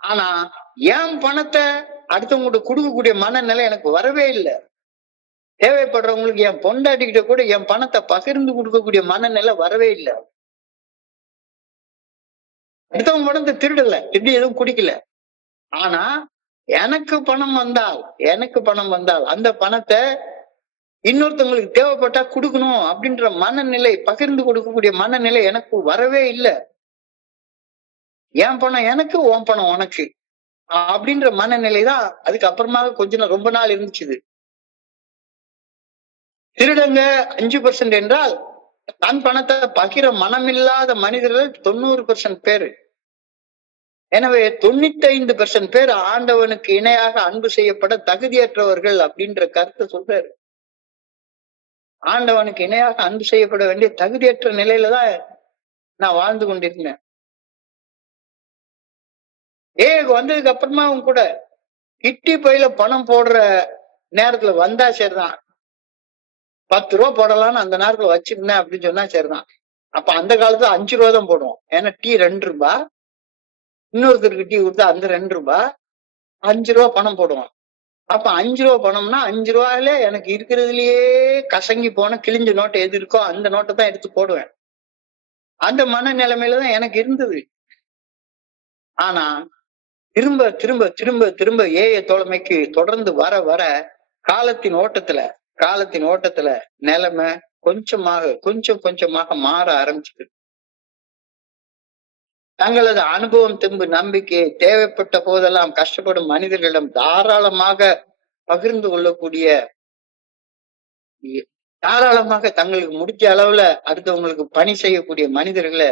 ஆனா என் பணத்தை அடுத்தவங்களுக்கு கொடுக்கக்கூடிய மனநிலை எனக்கு வரவே இல்லை. தேவைப்படுறவங்களுக்கு என் பொண்டாட்டிக்கிட்ட கூட என் பணத்தை பகிர்ந்து கொடுக்கக்கூடிய மனநிலை வரவே இல்லை. அடுத்தவங்க பணத்தை திருடல, திருடி எதுவும் குடிக்கல. ஆனா எனக்கு பணம் வந்தால் அந்த பணத்தை இன்னொருத்தவங்களுக்கு தேவைப்பட்டா கொடுக்கணும் அப்படின்ற மனநிலை, பகிர்ந்து கொடுக்கக்கூடிய மனநிலை எனக்கு வரவே இல்லை. என் பணம் எனக்கு, உன் பணம் உனக்கு அப்படின்ற மனநிலை தான் அதுக்கு அப்புறமா ரொம்ப நாள் இருந்துச்சு. திருடங்க 5% என்றால் தன் பணத்தை பகிர மனமில்லாத மனிதர்கள் 90% பேரு. எனவே 95% பேர் ஆண்டவனுக்கு இணையாக அன்பு செய்யப்பட தகுதியற்றவர்கள் அப்படின்ற கருத்தை சொல்றாரு. ஆண்டவனுக்கு இணையாக அன்பு செய்யப்பட வேண்டிய தகுதியற்ற நிலையில தான் நான் வாழ்ந்து கொண்டிருந்தேன். வந்ததுக்கு அப்புறமா அவங்க கூட கிட்டி பையில பணம் போடுற நேரத்துல வந்தா சரிதான், 10 ரூபா போடலாம்னு அந்த நேரத்துல வச்சிருந்தேன் அப்படின்னு சொன்னா சரிதான். அப்ப அந்த காலத்துல 5 ரூபா தான் போடுவோம். ஏன்னா டீ 2 ரூபாய், இன்னொருத்தருக்கு டீ கொடுத்தா அந்த 2 ரூபாய், 5 ரூபா பணம் போடுவோம். அப்ப 5 ரூபா பணம்னா 5 ரூபாயில எனக்கு இருக்கிறதுலயே கசங்கி போன கிழிஞ்ச நோட்டு எது இருக்கோ அந்த நோட்டை தான் எடுத்து போடுவேன். அந்த மனநிலைமையிலதான் எனக்கு இருந்தது. ஆனா திரும்ப திரும்ப திரும்ப திரும்ப ஏய தோழமைக்கு தொடர்ந்து வர வர காலத்தின் ஓட்டத்துல நிலைமை கொஞ்சம் கொஞ்சமாக மாற ஆரம்பிச்சது. தங்களது அனுபவம், தெம்பு, நம்பிக்கை தேவைப்பட்ட போதெல்லாம் கஷ்டப்படும் மனிதர்களிடம் தாராளமாக பகிர்ந்து கொள்ளக்கூடிய, தாராளமாக தங்களுக்கு முடிஞ்ச அளவுல அடுத்தவங்களுக்கு பணி செய்யக்கூடிய மனிதர்களை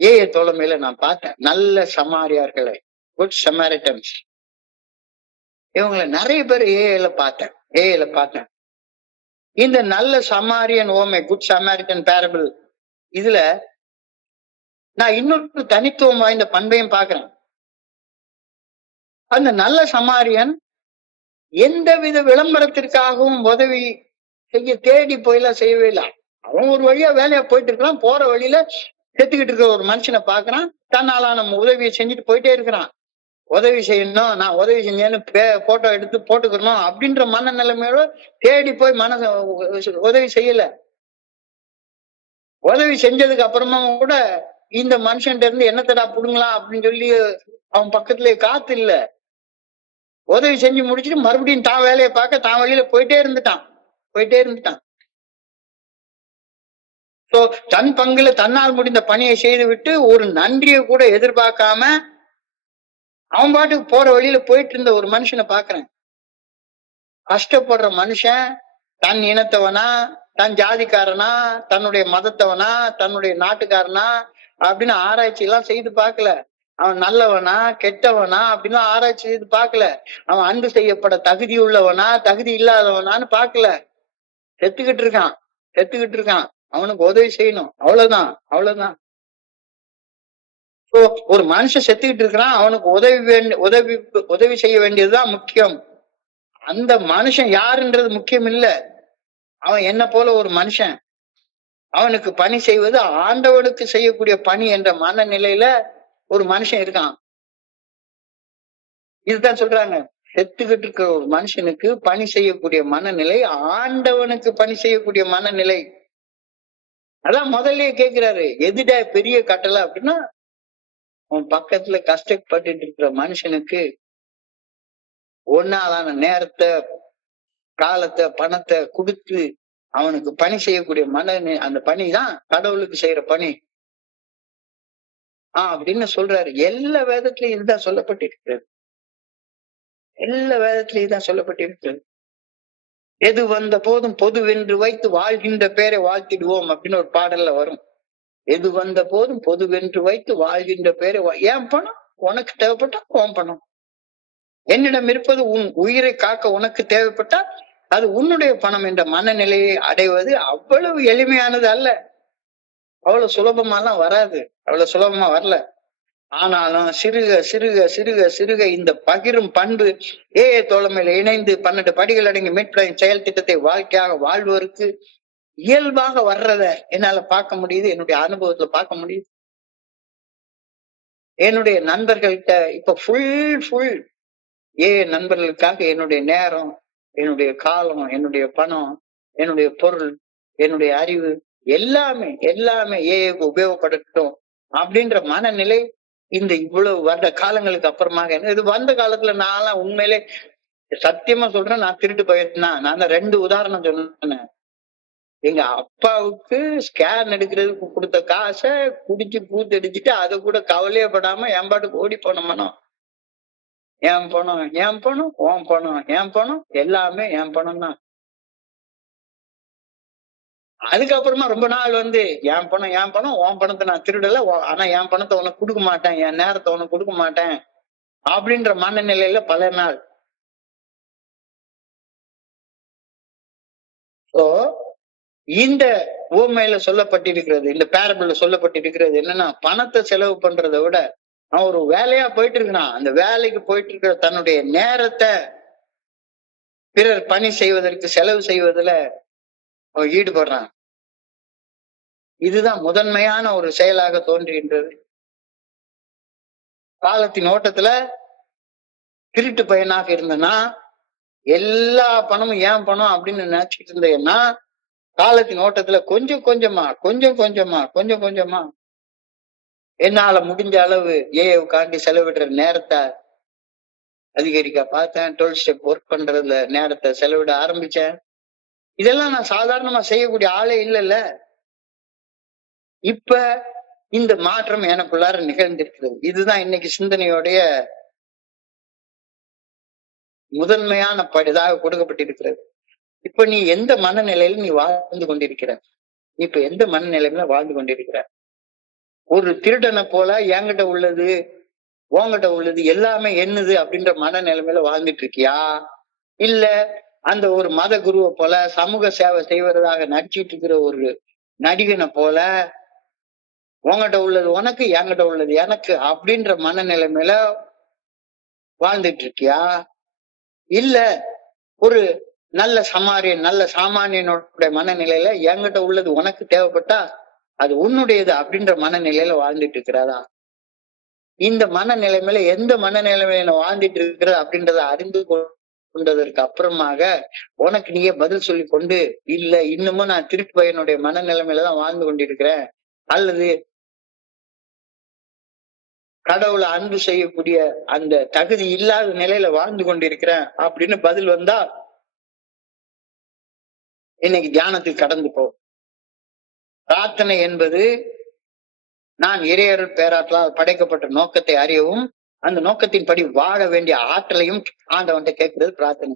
ஏய தோழமையில நான் பார்த்தேன். நல்ல சமாரியார்களை, குட் சமாரிட்டன்ஸ், இவங்களை நிறைய பேர் ஏஐல பார்த்தேன். இந்த நல்ல சமாரியன் ஓமை, குட் சமாரிட்டன் பேரபிள், இதுல நான் இன்னொரு தனித்துவம் வாய்ந்த பண்பையும் பார்க்கிறேன். அந்த நல்ல சமாரியன் எந்தவித விளம்பரத்திற்காகவும் உதவி செய்ய தேடி போயெல்லாம் செய்யவே இல்லை. அவன் ஒரு வழியா வேலையா போயிட்டு இருக்கான். போற வழியில செத்துக்கிட்டு இருக்கிற ஒரு மனுஷனை பாக்குறான். தன்னால நம்ம உதவியை செஞ்சுட்டு போயிட்டே இருக்கிறான். உதவி செய்யணும், நான் உதவி செஞ்சேன்னு போட்டோ எடுத்து போட்டுக்கணும் அப்படின்ற மனநிலைமையோட தேடி போய் உதவி செய்யல. உதவி செஞ்சதுக்கு அப்புறமா கூட இந்த மனுஷன்ட்ட இருந்து என்னத்தடா புடுங்கலாம் அப்படின்னு சொல்லி அவன் பக்கத்துல காத்து இல்ல. உதவி செஞ்சு முடிச்சுட்டு மறுபடியும் தான் வேலையை பார்க்க தான் வழியில போயிட்டே இருந்துட்டான். தன் பங்குல தன்னால் முடிந்த பணியை செய்து விட்டு ஒரு நன்றியை கூட எதிர்பார்க்காம அவன் பாட்டுக்கு போற வழியில போயிட்டு இருந்த ஒரு மனுஷனை பாக்குறேன். கஷ்டப்படுற மனுஷன் தன் இனத்தவனா, தன் ஜாதிக்காரனா, தன்னுடைய மதத்தவனா, தன்னுடைய நாட்டுக்காரனா அப்படின்னு ஆராய்ச்சி எல்லாம் செய்து பார்க்கல. அவன் நல்லவனா கெட்டவனா அப்படின்னு ஆராய்ச்சி செய்து பார்க்கல. அவன் அன்பு செய்யப்பட தகுதி உள்ளவனா தகுதி இல்லாதவனான்னு பார்க்கல. செத்துக்கிட்டு இருக்கான். அவனுக்கு உதவி செய்யணும், அவ்வளவுதான். ஒரு மனுஷன் செத்துக்கிட்டு இருக்கிறான், அவனுக்கு உதவி செய்ய வேண்டியதுதான் முக்கியம். அந்த மனுஷன் யாருன்றது முக்கியம் இல்ல. அவன் என்ன போல ஒரு மனுஷன், அவனுக்கு பணி செய்வது ஆண்டவனுக்கு செய்யக்கூடிய பணி என்ற மனநிலையில ஒரு மனுஷன் இருக்கான். இதுதான் சொல்றாங்க, செத்துக்கிட்டு இருக்கிற ஒரு மனுஷனுக்கு பணி செய்யக்கூடிய மனநிலை ஆண்டவனுக்கு பணி செய்யக்கூடிய மனநிலை. அதான் முதல்லயே கேட்கிறாரு, எதுடா பெரிய கட்டளை அப்படின்னா, உன் பக்கத்துல கஷ்டப்பட்டு இருக்கிற மனுஷனுக்கு ஒன்னாலான நேரத்தை, காலத்தை, பணத்தை கொடுத்து அவனுக்கு பணி செய்யக்கூடிய அந்த பணிதான் கடவுளுக்கு செய்யற பணி அப்படின்னு சொல்றாரு. எல்லா வேதத்திலயும் இதுதான் சொல்லப்பட்டிருக்கிறது. எது வந்த போதும் பொதுவென்று வைத்து வாழ்கின்ற பேரை வாழ்த்திடுவோம் அப்படின்னு ஒரு பாடல்ல வரும். எது வந்த போதும் பொதுவென்று வைத்து வாழ்கின்ற பேரை ஏன் பணம் உனக்கு தேவைப்பட்டா உன் பணம், என்னிடம் இருப்பது உன் உயிரை காக்க உனக்கு தேவைப்பட்டா அது உன்னுடைய பணம் என்ற மனநிலையை அடைவது அவ்வளவு எளிமையானது அல்ல. அவ்வளவு சுலபமாலாம் வராது, அவ்வளவு சுலபமா வரல. ஆனாலும் சிறுக சிறுக சிறுக சிறுக இந்த பகிரும் பண்பு தோழமையில இணைந்து 12 படிகள் அடங்கி மீட்பின் செயல் திட்டத்தை வாழ்க்கையாக வாழ்வோருக்கு இயல்பாக வர்றத என்னால பார்க்க முடியுது. என்னுடைய அனுபவத்துல பார்க்க முடியுது. என்னுடைய நண்பர்கள்ட்ட இப்ப ஃபுல் நண்பர்களுக்காக என்னுடைய நேரம், என்னுடைய காலம், என்னுடைய பணம், என்னுடைய பொருள், என்னுடைய அறிவு எல்லாமே எல்லாமே உபயோகப்படட்டும் அப்படின்ற மனநிலை இந்த இவ்வளவு வருட காலங்களுக்கு அப்புறமாக இது வந்த காலத்துல நான் உண்மையிலே சத்தியமா சொல்றேன், நான் திருட்டு போயிருந்தேன். நான் 2 உதாரணம் சொன்னேன். எங்க அப்பாவுக்கு ஸ்கேன் எடுக்கிறதுக்கு கொடுத்த காசை குடிச்சு பூத்தடிச்சுட்டு அதை கூட கவலையப்படாம என் பாட்டுக்கு ஓடி போன மனம். என் பணம் உன் பணம், என் பணம் எல்லாமே என் பணம் தான். அதுக்கப்புறமா ரொம்ப நாள் என் பணம் உன் பணத்தை நான் திருடல, ஆனா என் பணத்தை உனக்கு கொடுக்க மாட்டேன், என் நேரத்தை உனக்கு கொடுக்க மாட்டேன் அப்படின்ற மனநிலையில பல நாள். இந்த உவமையில சொல்லப்பட்டிருக்கிறது, இந்த பேரபிள்ல சொல்லப்பட்டிருக்கிறது என்னன்னா, பணத்தை செலவு பண்றதை விட அவன் ஒரு வேலையா போயிட்டு இருக்கான். அந்த வேலைக்கு போயிட்டு இருக்கிற தன்னுடைய நேரத்தை பிறர் பணி செய்வதற்கு செலவு செய்வதில் அவன் ஈடுபடுறான். இதுதான் முதன்மையான ஒரு செயலாக தோன்றுகின்றது. காலத்தின் ஓட்டத்துல திருட்டு பையனாக இருந்தனா, எல்லா பணமும் ஏன் பணம் அப்படின்னு நினைச்சிட்டு இருந்தேன்னா, காலத்தின் ஓட்டத்துல கொஞ்சம் கொஞ்சமா என்னால முடிஞ்ச அளவு காண்டி செலவிடுற நேரத்தை அதிகரிக்க பார்த்தேன். 12 ஸ்டெப் ஒர்க் பண்றதுல நேரத்தை செலவிட ஆரம்பிச்சேன். இதெல்லாம் நான் சாதாரணமா செய்யக்கூடிய ஆளே இல்லைல்ல. இப்ப இந்த மாற்றம் எனக்குள்ளார நிகழ்ந்திருக்கிறது. இதுதான் இன்னைக்கு சிந்தனையோடைய முதன்மையான படிதாக கொடுக்கப்பட்டிருக்கிறது. இப்ப நீ எந்த மனநிலையில நீ வாழ்ந்து கொண்டிருக்கிற? இப்ப எந்த மனநிலையில வாழ்ந்து கொண்டிருக்கிற? ஒரு திருடனை போல என்கிட்ட உள்ளது உன்கிட்ட உள்ளது எல்லாமே என்னது அப்படின்ற மனநிலைமையில வாழ்ந்துட்டு இருக்கியா? இல்ல அந்த ஒரு மத குருவை போல சமூக சேவை செய்வதாக நடிச்சிட்டு இருக்கிற ஒரு நடிகனை போல உன்கிட்ட உள்ளது உனக்கு என்கிட்ட உள்ளது எனக்கு அப்படின்ற மனநிலைமையில வாழ்ந்துட்டு இருக்கியா? இல்ல ஒரு நல்ல சாமானியனோட மனநிலையில என்கிட்ட உள்ளது உனக்கு தேவைப்பட்டா அது உன்னுடையது அப்படின்ற மனநிலையில வாழ்ந்துட்டு இருக்கிறதா? இந்த மனநிலைமையில எந்த மனநிலைமையில வாழ்ந்துட்டு இருக்கிறது அப்படின்றத அறிந்து கொண்டதற்கு அப்புறமாக உனக்கு நீயே பதில் சொல்லி கொண்டு, இல்ல இன்னமும் நான் திருட்டு பையனுடைய மனநிலைமையில தான் வாழ்ந்து கொண்டிருக்கிறேன், அல்லது கடவுளை அன்பு செய்யக்கூடிய அந்த தகுதி இல்லாத நிலையில வாழ்ந்து கொண்டிருக்கிறேன் அப்படின்னு பதில் வந்தா இன்னைக்கு தியானத்தில் கடந்து போ. பிரார்த்தனை என்பது நான் இறையருள் பேராற்றலால் படைக்கப்பட்ட நோக்கத்தை அறியவும் அந்த நோக்கத்தின்படி வாழ வேண்டிய ஆற்றலையும் ஆண்டவன்கிட்ட கேட்கிறது பிரார்த்தனை.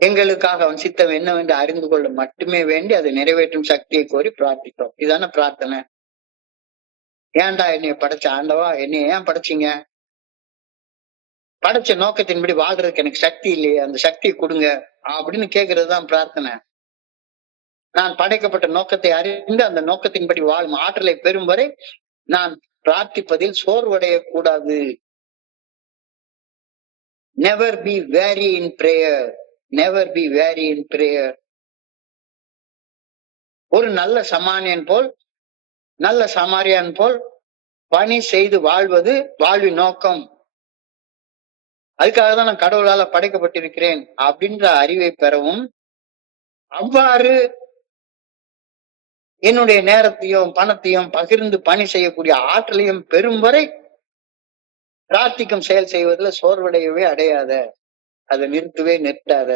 எங்களுக்காக அவன் சித்தம் என்னவென்று அறிந்து கொள்ள மட்டுமே வேண்டி அதை நிறைவேற்றும் சக்தியை கோரி பிரார்த்திக்கிறோம். இதுதானே பிரார்த்தனை. ஏன்டா என்னைய படைச்ச ஆண்டவா, என்னைய ஏன் படைச்சிங்க? படைச்ச நோக்கத்தின்படி வாழ்றதுக்கு எனக்கு சக்தி இல்லையே, அந்த சக்தியை கொடுங்க அப்படின்னு கேட்கறது தான் பிரார்த்தனை. நான் படைக்கப்பட்ட நோக்கத்தை அறிந்து அந்த நோக்கத்தின்படி வாழும் ஆற்றலை பெறும் வரை நான் பிரார்த்திப்பதில் சோர்வடைய கூடாது. Never be weary in prayer, never be weary in prayer. ஒரு நல்ல சமாரியான் போல் பணி செய்து வாழ்வது வாழ்வின் நோக்கம். அதுக்காக தான் நான் கடவுளால படைக்கப்பட்டிருக்கிறேன் அப்படின்ற அறிவை பெறவும், அவ்வாறு என்னுடைய நேரத்தையும் பணத்தையும் பகிர்ந்து பணி செய்யக்கூடிய ஆற்றலையும் பெறும் வரை பிரார்த்திக்கும் செயல் செய்வதில் சோர்வடையவே அடையாத, அதை நிறுத்தாத.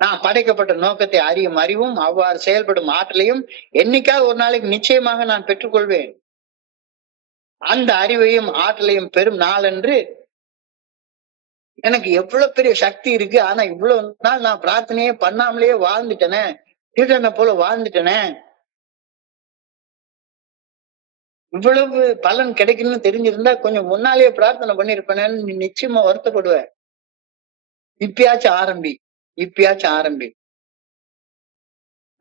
நான் படைக்கப்பட்ட நோக்கத்தை அறியும் அறிவும் அவ்வாறு செயல்படும் ஆற்றலையும் என்னைக்காவது ஒரு நாளைக்கு நிச்சயமாக நான் பெற்றுக்கொள்வேன். அந்த அறிவையும் ஆற்றலையும் பெறும் நாளன்று எனக்கு எவ்வளவு பெரிய சக்தி இருக்கு, ஆனா இவ்வளவு நாள் நான் பிரார்த்தனையே பண்ணாமலேயே வாழ்ந்துட்டேனே, திருடனை போல வாழ்ந்துட்டேனே, இவ்வளவு பலன் கிடைக்கணும்னு தெரிஞ்சிருந்தா கொஞ்சம் முன்னாலேயே பிரார்த்தனை பண்ணிருப்பேன்னு நீ நிச்சயமா வருத்தப்படுவ. இப்பயாச்சும் ஆரம்பி.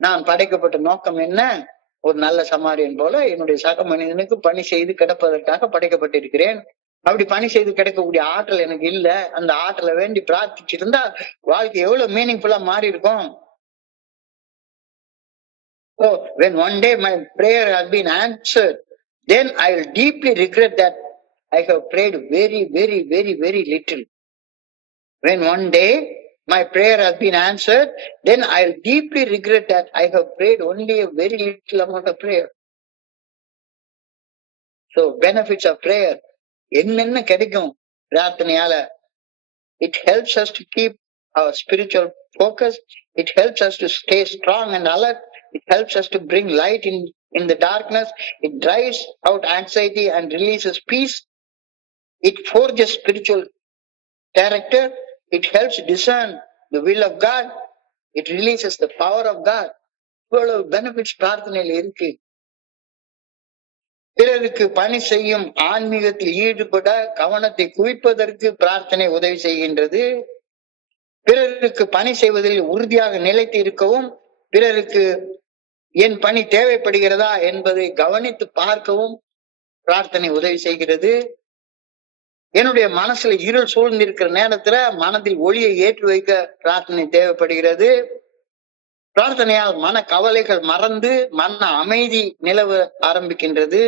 நான் படைக்கப்பட்ட நோக்கம் என்ன, ஒரு நல்ல சமாரியன் போல என்னுடைய சக மனிதனுக்கு பணி செய்து கிடப்பதற்காக படைக்கப்பட்டிருக்கிறேன். அப்படி பணி செய்து கிடக்கக்கூடிய ஆற்றல் எனக்கு இல்ல. அந்த ஆற்றலை வேண்டி பிரார்த்திச்சிருந்தா வாழ்க்கை எவ்வளவு மீனிங்ஃபுல்லா மாறி இருக்கும். So when one day my prayer has been answered, then I will deeply regret that I have prayed very, very, very, very little. When one day my prayer has been answered, then I will deeply regret that I have prayed only a very little amount of prayer. So benefits of prayer. என்னென்ன கிடைக்கும் பிரார்த்தனையால? It helps us to keep our spiritual focus. It helps us to stay strong and alert. It helps us to bring light in the darkness. It drives out anxiety and releases peace. It forges spiritual character. It helps discern the will of God. It releases the power of God. இவ்வளவு benefits பிரார்த்தனையில இருக்கு. பிறருக்கு பணி செய்யும் ஆன்மீகத்தில் ஈடுபட கவனத்தை குவிப்பதற்கு பிரார்த்தனை உதவி செய்கின்றது. பிறருக்கு பணி செய்வதில் உறுதியாக நிலைத்து இருக்கவும், பிறருக்கு என் பணி தேவைப்படுகிறதா என்பதை கவனித்து பார்க்கவும் பிரார்த்தனை உதவி செய்கிறது. என்னுடைய மனசுல இருள் சூழ்ந்திருக்கிற நேரத்துல மனதில் ஒளியை ஏற்றி வைக்க பிரார்த்தனை தேவைப்படுகிறது. பிரார்த்தனையால் மன கவலைகள் மறந்து மன அமைதி நிலவ ஆரம்பிக்கின்றது.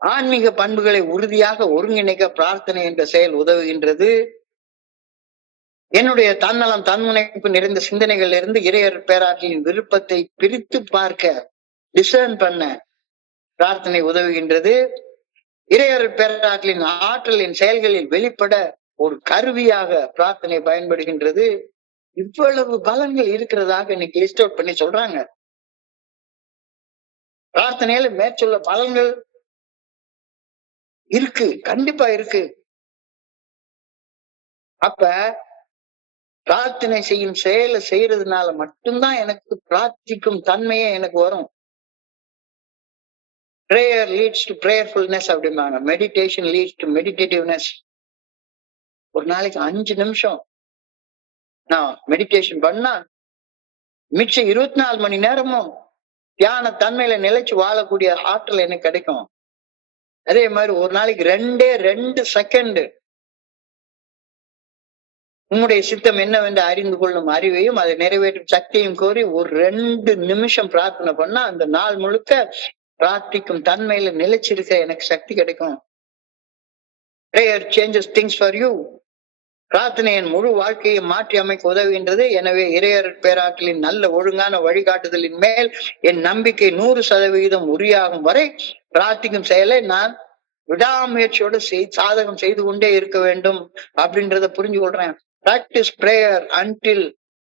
ஆன்மீக பண்புகளை உறுதியாக ஒருங்கிணைக்க பிரார்த்தனை என்ற செயல் உதவுகின்றது. என்னுடைய தன்னலம் தன்முனைப்பு நிறைந்த சிந்தனைகள் இருந்து இறையர் பேராற்றலின் விருப்பத்தை பிரித்து பார்க்க டிசர்ன் பண்ண பிரார்த்தனை உதவுகின்றது. இறையர் பேராற்றலின் ஆற்றலின் செயல்களில் வெளிப்பட ஒரு கருவியாக பிரார்த்தனை பயன்படுகின்றது. இவ்வளவு பலன்கள் இருக்கிறதாக இன்னைக்கு லிஸ்ட் அவுட் பண்ணி சொல்றாங்க. பிரார்த்தனையில மேற்சொல்ல பலன்கள் இருக்கு, கண்டிப்பா இருக்கு. அப்ப பிரார்த்தனை செய்யும் செயலை செய்யறதுனால மட்டும்தான் எனக்கு பிரார்த்திக்கும் தன்மையே எனக்கு வரும். பிரேயர் லீட்ஸ் டு பிரேயர்ஃபுல்னஸ் அப்படிம்பாங்க. Meditation leads to meditativeness. ஒரு நாளைக்கு 5 நிமிஷம் நான் மெடிடேஷன் பண்ணா மிச்சம் 24 மணி நேரமும் தியான தன்மையில நிலைச்சு வாழக்கூடிய ஆற்றல் எனக்கு கிடைக்கும். அதே மாதிரி ஒரு நாளைக்கு 2 செகண்ட் உம்முடைய சித்தம் என்னவென்று அறிந்து கொள்ளும் அறிவையும் அதை நிறைவேற்றும் சக்தியும் கோரி ஒரு 2 நிமிஷம் பிரார்த்தனை பண்ணா அந்த நாள் முழுக்க பிரார்த்திக்கும் தன்மையில நிலைச்சிருக்க எனக்கு சக்தி கிடைக்கும். Prayer changes things for you. பிரார்த்தனை என் முழு வாழ்க்கையை மாற்றி அமைக்க உதவுகின்றது. எனவே இறையர் பேராற்றலின் நல்ல ஒழுங்கான வழிகாட்டுதலின் மேல் என் நம்பிக்கை 100% உரியாகும் வரை பிரார்த்திக்கும் செயலை நான் விடாமுயற்சியோட சாதகம் செய்து கொண்டே இருக்க வேண்டும் அப்படின்றத புரிஞ்சு கொள்றேன். Practice prayer until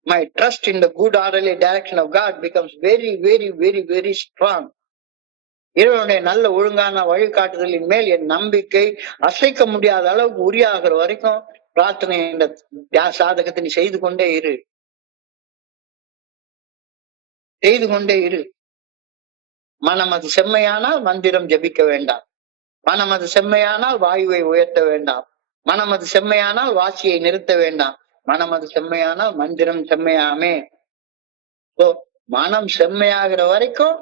my trust in the good orderly direction of God becomes very, very, very, very strong. இறைவனுடைய நல்ல ஒழுங்கான வழிகாட்டுதலின் மேல் என் நம்பிக்கை அசைக்க முடியாத அளவுக்கு உரியாகிற வரைக்கும் பிரார்த்தனை என்ற சாதகத்தை நீ செய்து கொண்டே இரு, செய்து கொண்டே இரு. மனம் அது செம்மையானால் மந்திரம் ஜபிக்க வேண்டாம். மனம் அது செம்மையானால் வாயுவை உயர்த்த வேண்டாம். மனம் அது செம்மையானால் வாசியை நிறுத்த வேண்டாம். மனம் அது செம்மையானால் மந்திரம் செம்மையாமே. மனம் செம்மையாகிற வரைக்கும்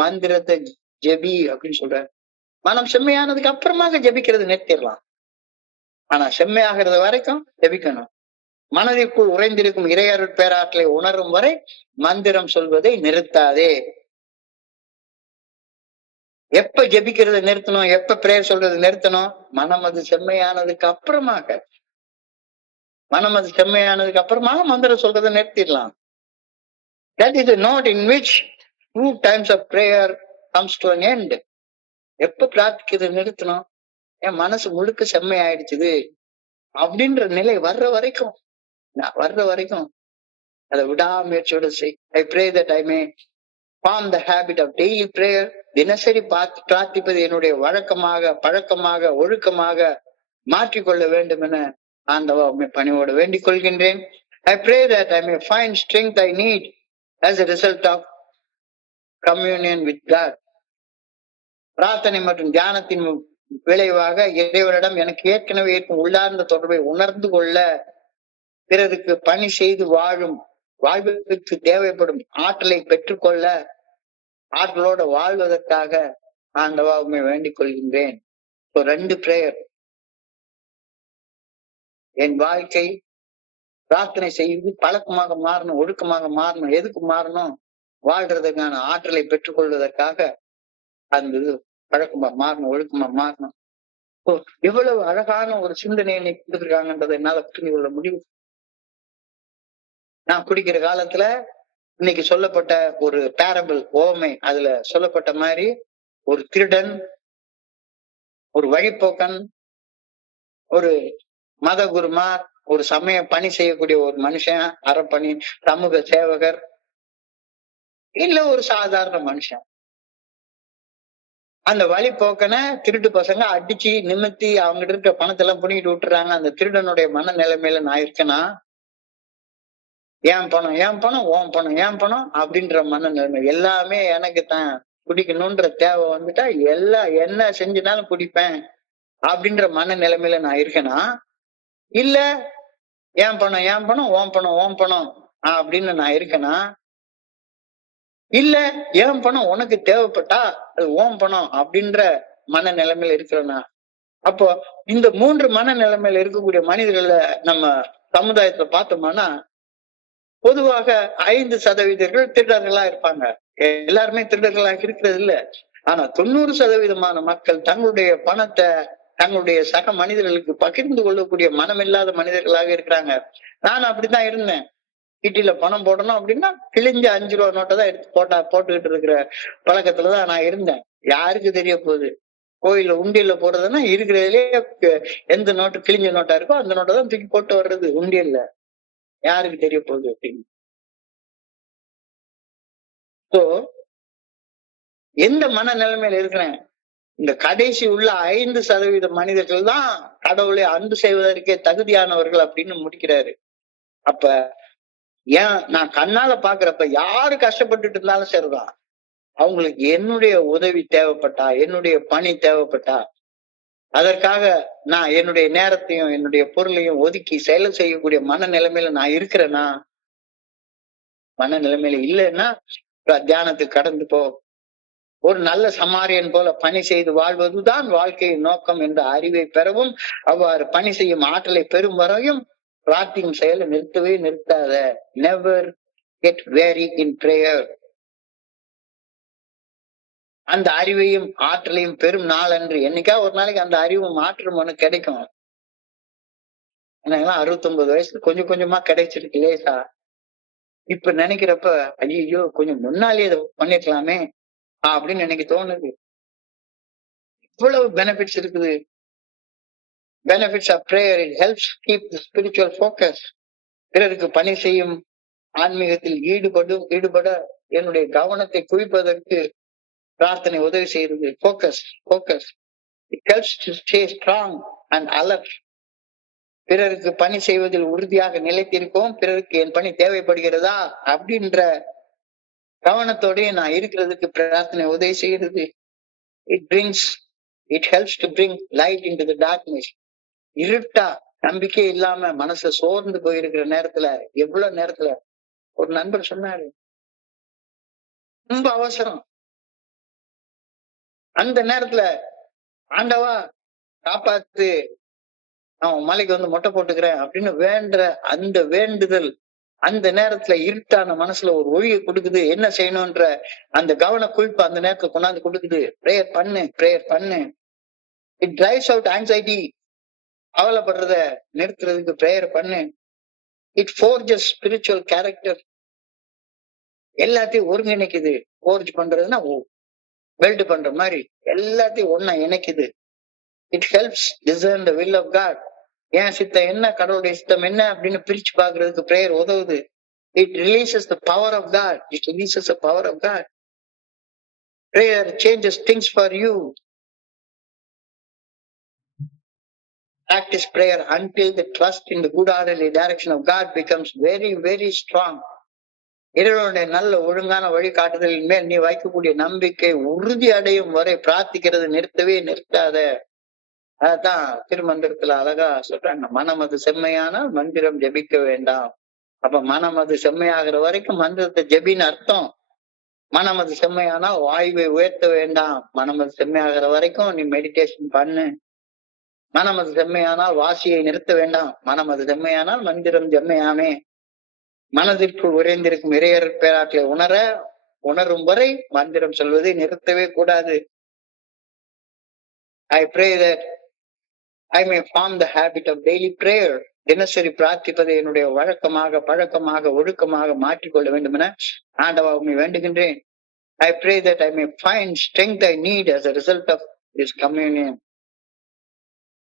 மந்திரத்தை ஜெபி அப்படின்னு சொல்ற. மனம் செம்மையானதுக்கு அப்புறமாக ஜபிக்கிறது நிறுத்திடலாம். ஆனா செம்மையாகிறது வரைக்கும் ஜபிக்கணும். மனதிற்குள் உறைந்திருக்கும் இறையருட் பேராற்றலை உணரும் வரை மந்திரம் சொல்வதை நிறுத்தாதே. எப்ப ஜபிக்கிறத நிறுத்தணும், எப்ப பிரேயர் சொல்றது நிறுத்தணும்? மனம் அது செம்மையானதுக்கு அப்புறமாக. மனம் அது செம்மையானதுக்கு அப்புறமாக மந்திரம் சொல்றதை நிறுத்திடலாம். That is the note in which 2 times of prayer comes to an end. எப்ப பிரார்த்திக்கிறது நிறுத்தணும்? என் மனசு முழுக்க செம்மை ஆயிடுச்சுது அப்படின்ற நிலை வர்ற வரைக்கும் அதை விடாமுயற்சியோட செய். I pray that I may form the habit of daily prayer. தினசரி பிரார்த்திப்பது என்னுடைய வழக்கமாக, பழக்கமாக, ஒழுக்கமாக மாற்றிக்கொள்ள வேண்டும் என ஆண்டவா உம்மை பணிவோடு வேண்டிக் கொள்கின்றேன். I pray that I may find strength I need as a result of communion with God. பிரார்த்தனை மற்றும் தியானத்தின் விளைவாக இறைவனிடம் எனக்கு ஏற்கனவே இருக்கும் உள்ளார்ந்த தொடர்பை உணர்ந்து கொள்ள, பிறருக்கு பணி செய்து வாழும் வாழ்வுக்கு தேவைப்படும் ஆற்றலை பெற்றுக்கொள்ள ஆற்றலோட வாழ்வதற்காக ஆண்டவா உண்மை வேண்டிக் கொள்கின்றேன். இப்போ 2 பிரேயர். என் வாழ்க்கை பிரார்த்தனை செய்து பழக்கமாக மாறணும், ஒழுக்கமாக மாறணும். எதுக்கு மாறணும்? வாழ்றதுக்கான ஆற்றலை பெற்றுக் கொள்வதற்காக அந்த இது பழக்கமா மாறணும், ஒழுக்கமா மாறணும். இப்போ எவ்வளவு அழகான ஒரு சிந்தனையை இன்னைக்கு கொடுத்துருக்காங்கன்றதை என்னால புரிந்து கொள்ள முடியும். நான் குடிக்கிற காலத்துல இன்னைக்கு சொல்லப்பட்ட ஒரு பேரபிள் ஓமை, அதுல சொல்லப்பட்ட மாதிரி ஒரு திருடன், ஒரு வழிப்போக்கன், ஒரு மத குருமார், ஒரு சமய பணி செய்யக்கூடிய ஒரு மனுஷன், அறப்பணி, சமூக சேவகர், இல்ல ஒரு சாதாரண மனுஷன். அந்த வழிப்போக்கனை திருட்டு பசங்க அடிச்சு நிமித்தி அவங்ககிட்ட இருக்க பணத்தை எல்லாம் புடிங்கிட்டு விட்டுறாங்க. அந்த திருடனுடைய மன நிலைமையில நான் இருக்கேன்னா, ஏன் பணம் ஏன் பணம் ஓன் பணம் ஏன் பணம் அப்படின்ற மன நிலைமை. எல்லாமே எனக்கு தான், குடிக்கணும்ன்ற தேவை வந்துட்டா என்ன செஞ்சுனாலும் குடிப்பேன் அப்படின்ற மன நிலைமையில நான் இருக்கேனா, இல்ல ஏன் பணம் ஓன் பணம் அப்படின்னு நான் இருக்கேனா, இல்ல ஏன் பணம் உனக்கு தேவைப்பட்டா அது ஓன் பணம் அப்படின்ற மன நிலைமையில இருக்கிறேனா? அப்போ இந்த 3 மன நிலைமையில இருக்கக்கூடிய மனிதர்களை நம்ம சமுதாயத்துல பார்த்தோம்னா, பொதுவாக 5% திருடர்களா இருப்பாங்க. எல்லாருமே திருடர்களாக இருக்கிறது இல்ல. ஆனா 90% மக்கள் தங்களுடைய பணத்தை தங்களுடைய சக மனிதர்களுக்கு பகிர்ந்து கொள்ளக்கூடிய மனம் இல்லாத மனிதர்களாக இருக்கிறாங்க. நான் அப்படித்தான் இருந்தேன். கிட்டில பணம் போடணும் அப்படின்னா கிழிஞ்ச 5 ரூபா நோட்டை தான் எடுத்து போட்டுக்கிட்டு இருக்கிற பழக்கத்துலதான் நான் இருந்தேன். யாருக்கு தெரிய போகுது? கோயில்ல உண்டியல்ல போடுறதுன்னா இருக்கிறதுலயே எந்த நோட்டு கிழிஞ்ச நோட்டா இருக்கோ அந்த நோட்டை தான் தூக்கி போட்டு வர்றது உண்டியல்ல. யாருக்கு தெரிய போகுது அப்படின்னு. சோ எந்த மன நிலைமையில இருக்கிறேன்? இந்த கடைசி உள்ள 5% மனிதர்கள் தான் கடவுளை அன்பு செய்வதற்கே தகுதியானவர்கள் அப்படின்னு முடிக்கிறாரு. அப்ப ஏன் நான் கண்ணால பாக்குறப்ப யாரு கஷ்டப்பட்டுட்டு இருந்தாலும் சரிதான், அவங்களுக்கு என்னுடைய உதவி தேவைப்பட்டா, என்னுடைய பணி தேவைப்பட்டா, அதற்காக நான் என்னுடைய நேரத்தையும் என்னுடைய பொருளையும் ஒதுக்கி செயல் செய்யக்கூடிய மன நிலைமையில நான் இருக்கிறேன்னா, மன நிலைமையில இல்லைன்னா தியானத்துக்கு கடந்து போ. ஒரு நல்ல சமாரியன் போல பணி செய்து வாழ்வதுதான் வாழ்க்கையின் நோக்கம் என்ற அறிவை பெறவும், அவ்வாறு பணி செய்யும் ஆற்றலை பெறும் வரையும் பிரார்த்திக்கும் செயலை நிறுத்தவே நிறுத்தாத. Never get weary in prayer. அந்த அறிவையும் ஆற்றலையும் பெரும் நாள் அன்று என்னைக்கா ஒரு நாளைக்கு அந்த அறிவும் ஆற்றலும் உனக்கு கிடைக்கும். எனக்கெல்லாம் 69 வயசுல கொஞ்சம் கொஞ்சமா கிடைச்சிருக்கு லேசா. இப்ப நினைக்கிறப்ப ஐயோ கொஞ்சம் முன்னாலே இதை பண்ணிருக்கலாமே அப்படின்னு எனக்கு தோணுது. இவ்வளவு பெனிஃபிட்ஸ் இருக்குது. Benefits of prayer, it helps keep the spiritual focus. பிறருக்கு பணி செய்யும் ஆன்மீகத்தில் ஈடுபட என்னுடைய கவனத்தை குவிப்பதற்கு பிரார்த்தனை உதவி செய்கிறது. Focus. It helps to stay strong and alert. பிறருக்கு பணி செய்வதில் உறுதியாக நிலைத்திருக்கோம். பிறருக்கு என் பணி தேவைப்படுகிறதா அப்படின்ற கவனத்தோடய நான் இருக்கிறதுக்கு பிரார்த்தனை உதவி செய்கிறது. It helps to bring light into the darkness. இருட்டா நம்பிக்கை இல்லாம மனசு சோர்ந்து போயிருக்கிற நேரத்துல, எவ்வளவு நேரத்துல ஒரு நண்பர் சொன்னாரு, ரொம்ப அவசரம், அந்த நேரத்துல ஆண்டவா காப்பாத்து, நான் மலைக்கு வந்து மொட்டை போட்டுக்கிறேன் அப்படின்னு வேண்ட அந்த வேண்டுதல் அந்த நேரத்துல இருட்டான மனசுல ஒரு ஒளியை கொடுக்குது. என்ன செய்யணும்ன்ற அந்த கவன குவிப்பு அந்த நேரத்துல கொண்டாந்து கொடுக்குது. பிரேயர் பண்ணு. It drives out anxiety. கவலைப்படுறத நிறுத்துறதுக்கு பிரேயர் பண்ணு. It forges spiritual character. எல்லாத்தையும் ஒருங்கிணைக்குது. ஃபோர்ஜ் பண்றதுன்னா வெல்ட் பண்ற மாதிரி எல்லாத்தையும் ஒன்னா இணைக்குது. It helps discern the will of God. ஏன் சித்தம் என்ன, கடவுளுடைய சித்தம் என்ன அப்படின்னு பிரிச்சு பாக்குறதுக்கு பிரேயர் உதவுது. It releases the power of God. Prayer changes things for you. Practice prayer until the trust in the good orderly direction of God becomes very, very strong. இறைவனுடைய நல்ல ஒழுங்கான வழிகாட்டுதலின் மேல் நீ வைக்கக்கூடிய நம்பிக்கை உறுதி அடையும் வரை பிரார்த்திக்கிறது நிறுத்தவே நிறுத்தாத. அதான் திருமந்திரத்துல அழகா சொல்றாங்க, மனம் அது செம்மையானால் மந்திரம் ஜபிக்க வேண்டாம். அப்ப மனம் அது செம்மையாகிற வரைக்கும் மந்திரத்தை ஜபின்னு அர்த்தம். மனமது செம்மையானா வாயுவை உயர்த்த வேண்டாம். மனமது செம்மையாகிற வரைக்கும் நீ மெடிடேஷன் பண்ணு. மனமது செம்மையானால் வாசியை நிறுத்த வேண்டாம். மனமது செம்மையானால் மந்திரம் செம்மையாமே. மனதிற்குள் உறைந்திருக்கும் இறையர் பேராற்றை உணரும் வரை மந்திரம் சொல்வதை நிறுத்தவே கூடாது. I pray that I may form the habit of daily prayer. தினசரி பிரார்த்திப்பதை என்னுடைய வழக்கமாக, பழக்கமாக, ஒழுக்கமாக மாற்றிக்கொள்ள வேண்டும் என ஆண்டவா உம்மை வேண்டுகின்றேன். I pray that I may find strength I need as a result of this communion.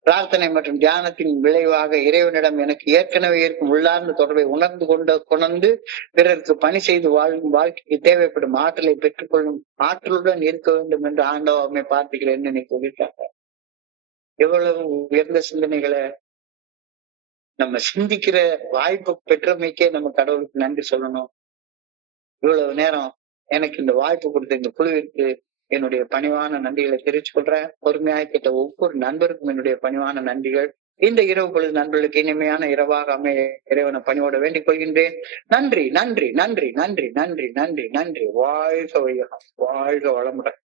பிரார்த்தனை மற்றும் தியானத்தின் விளைவாக இறைவனிடம் எனக்கு ஏற்கனவே இருக்கும் உள்ளார்ந்த தொடர்பை கொண்டு பிறருக்கு பணி செய்து வாழும் வாழ்க்கைக்கு தேவைப்படும் ஆற்றலை பெற்றுக்கொள்ளும் ஆற்றலுடன் இருக்க வேண்டும் என்று ஆண்டவமை பார்த்துக்கிறேன் என்னை சொல்லியிருக்காங்க. எவ்வளவு உயர்ந்த சிந்தனைகளை நம்ம சிந்திக்கிற வாய்ப்பு பெற்றமைக்கே நம்ம கடவுளுக்கு நன்றி சொல்லணும். இவ்வளவு நேரம் எனக்கு இந்த வாய்ப்பு கொடுத்த இந்த குழுவிற்கு என்னுடைய பணிவான நன்றிகளை தெரிவித்துக் கொள்றேன். பொறுமையாக கேட்ட ஒவ்வொரு நண்பருக்கும் என்னுடைய பணிவான நன்றிகள். இந்த இரவு பொழுது நண்பர்களுக்கு இனிமையான இரவாக அமைய இறைவனை பணியோட வேண்டிக் கொள்கின்றேன். நன்றி, நன்றி, நன்றி, நன்றி, நன்றி, நன்றி, நன்றி. வாழ்க வையகம், வாழ்க வளமுடன்.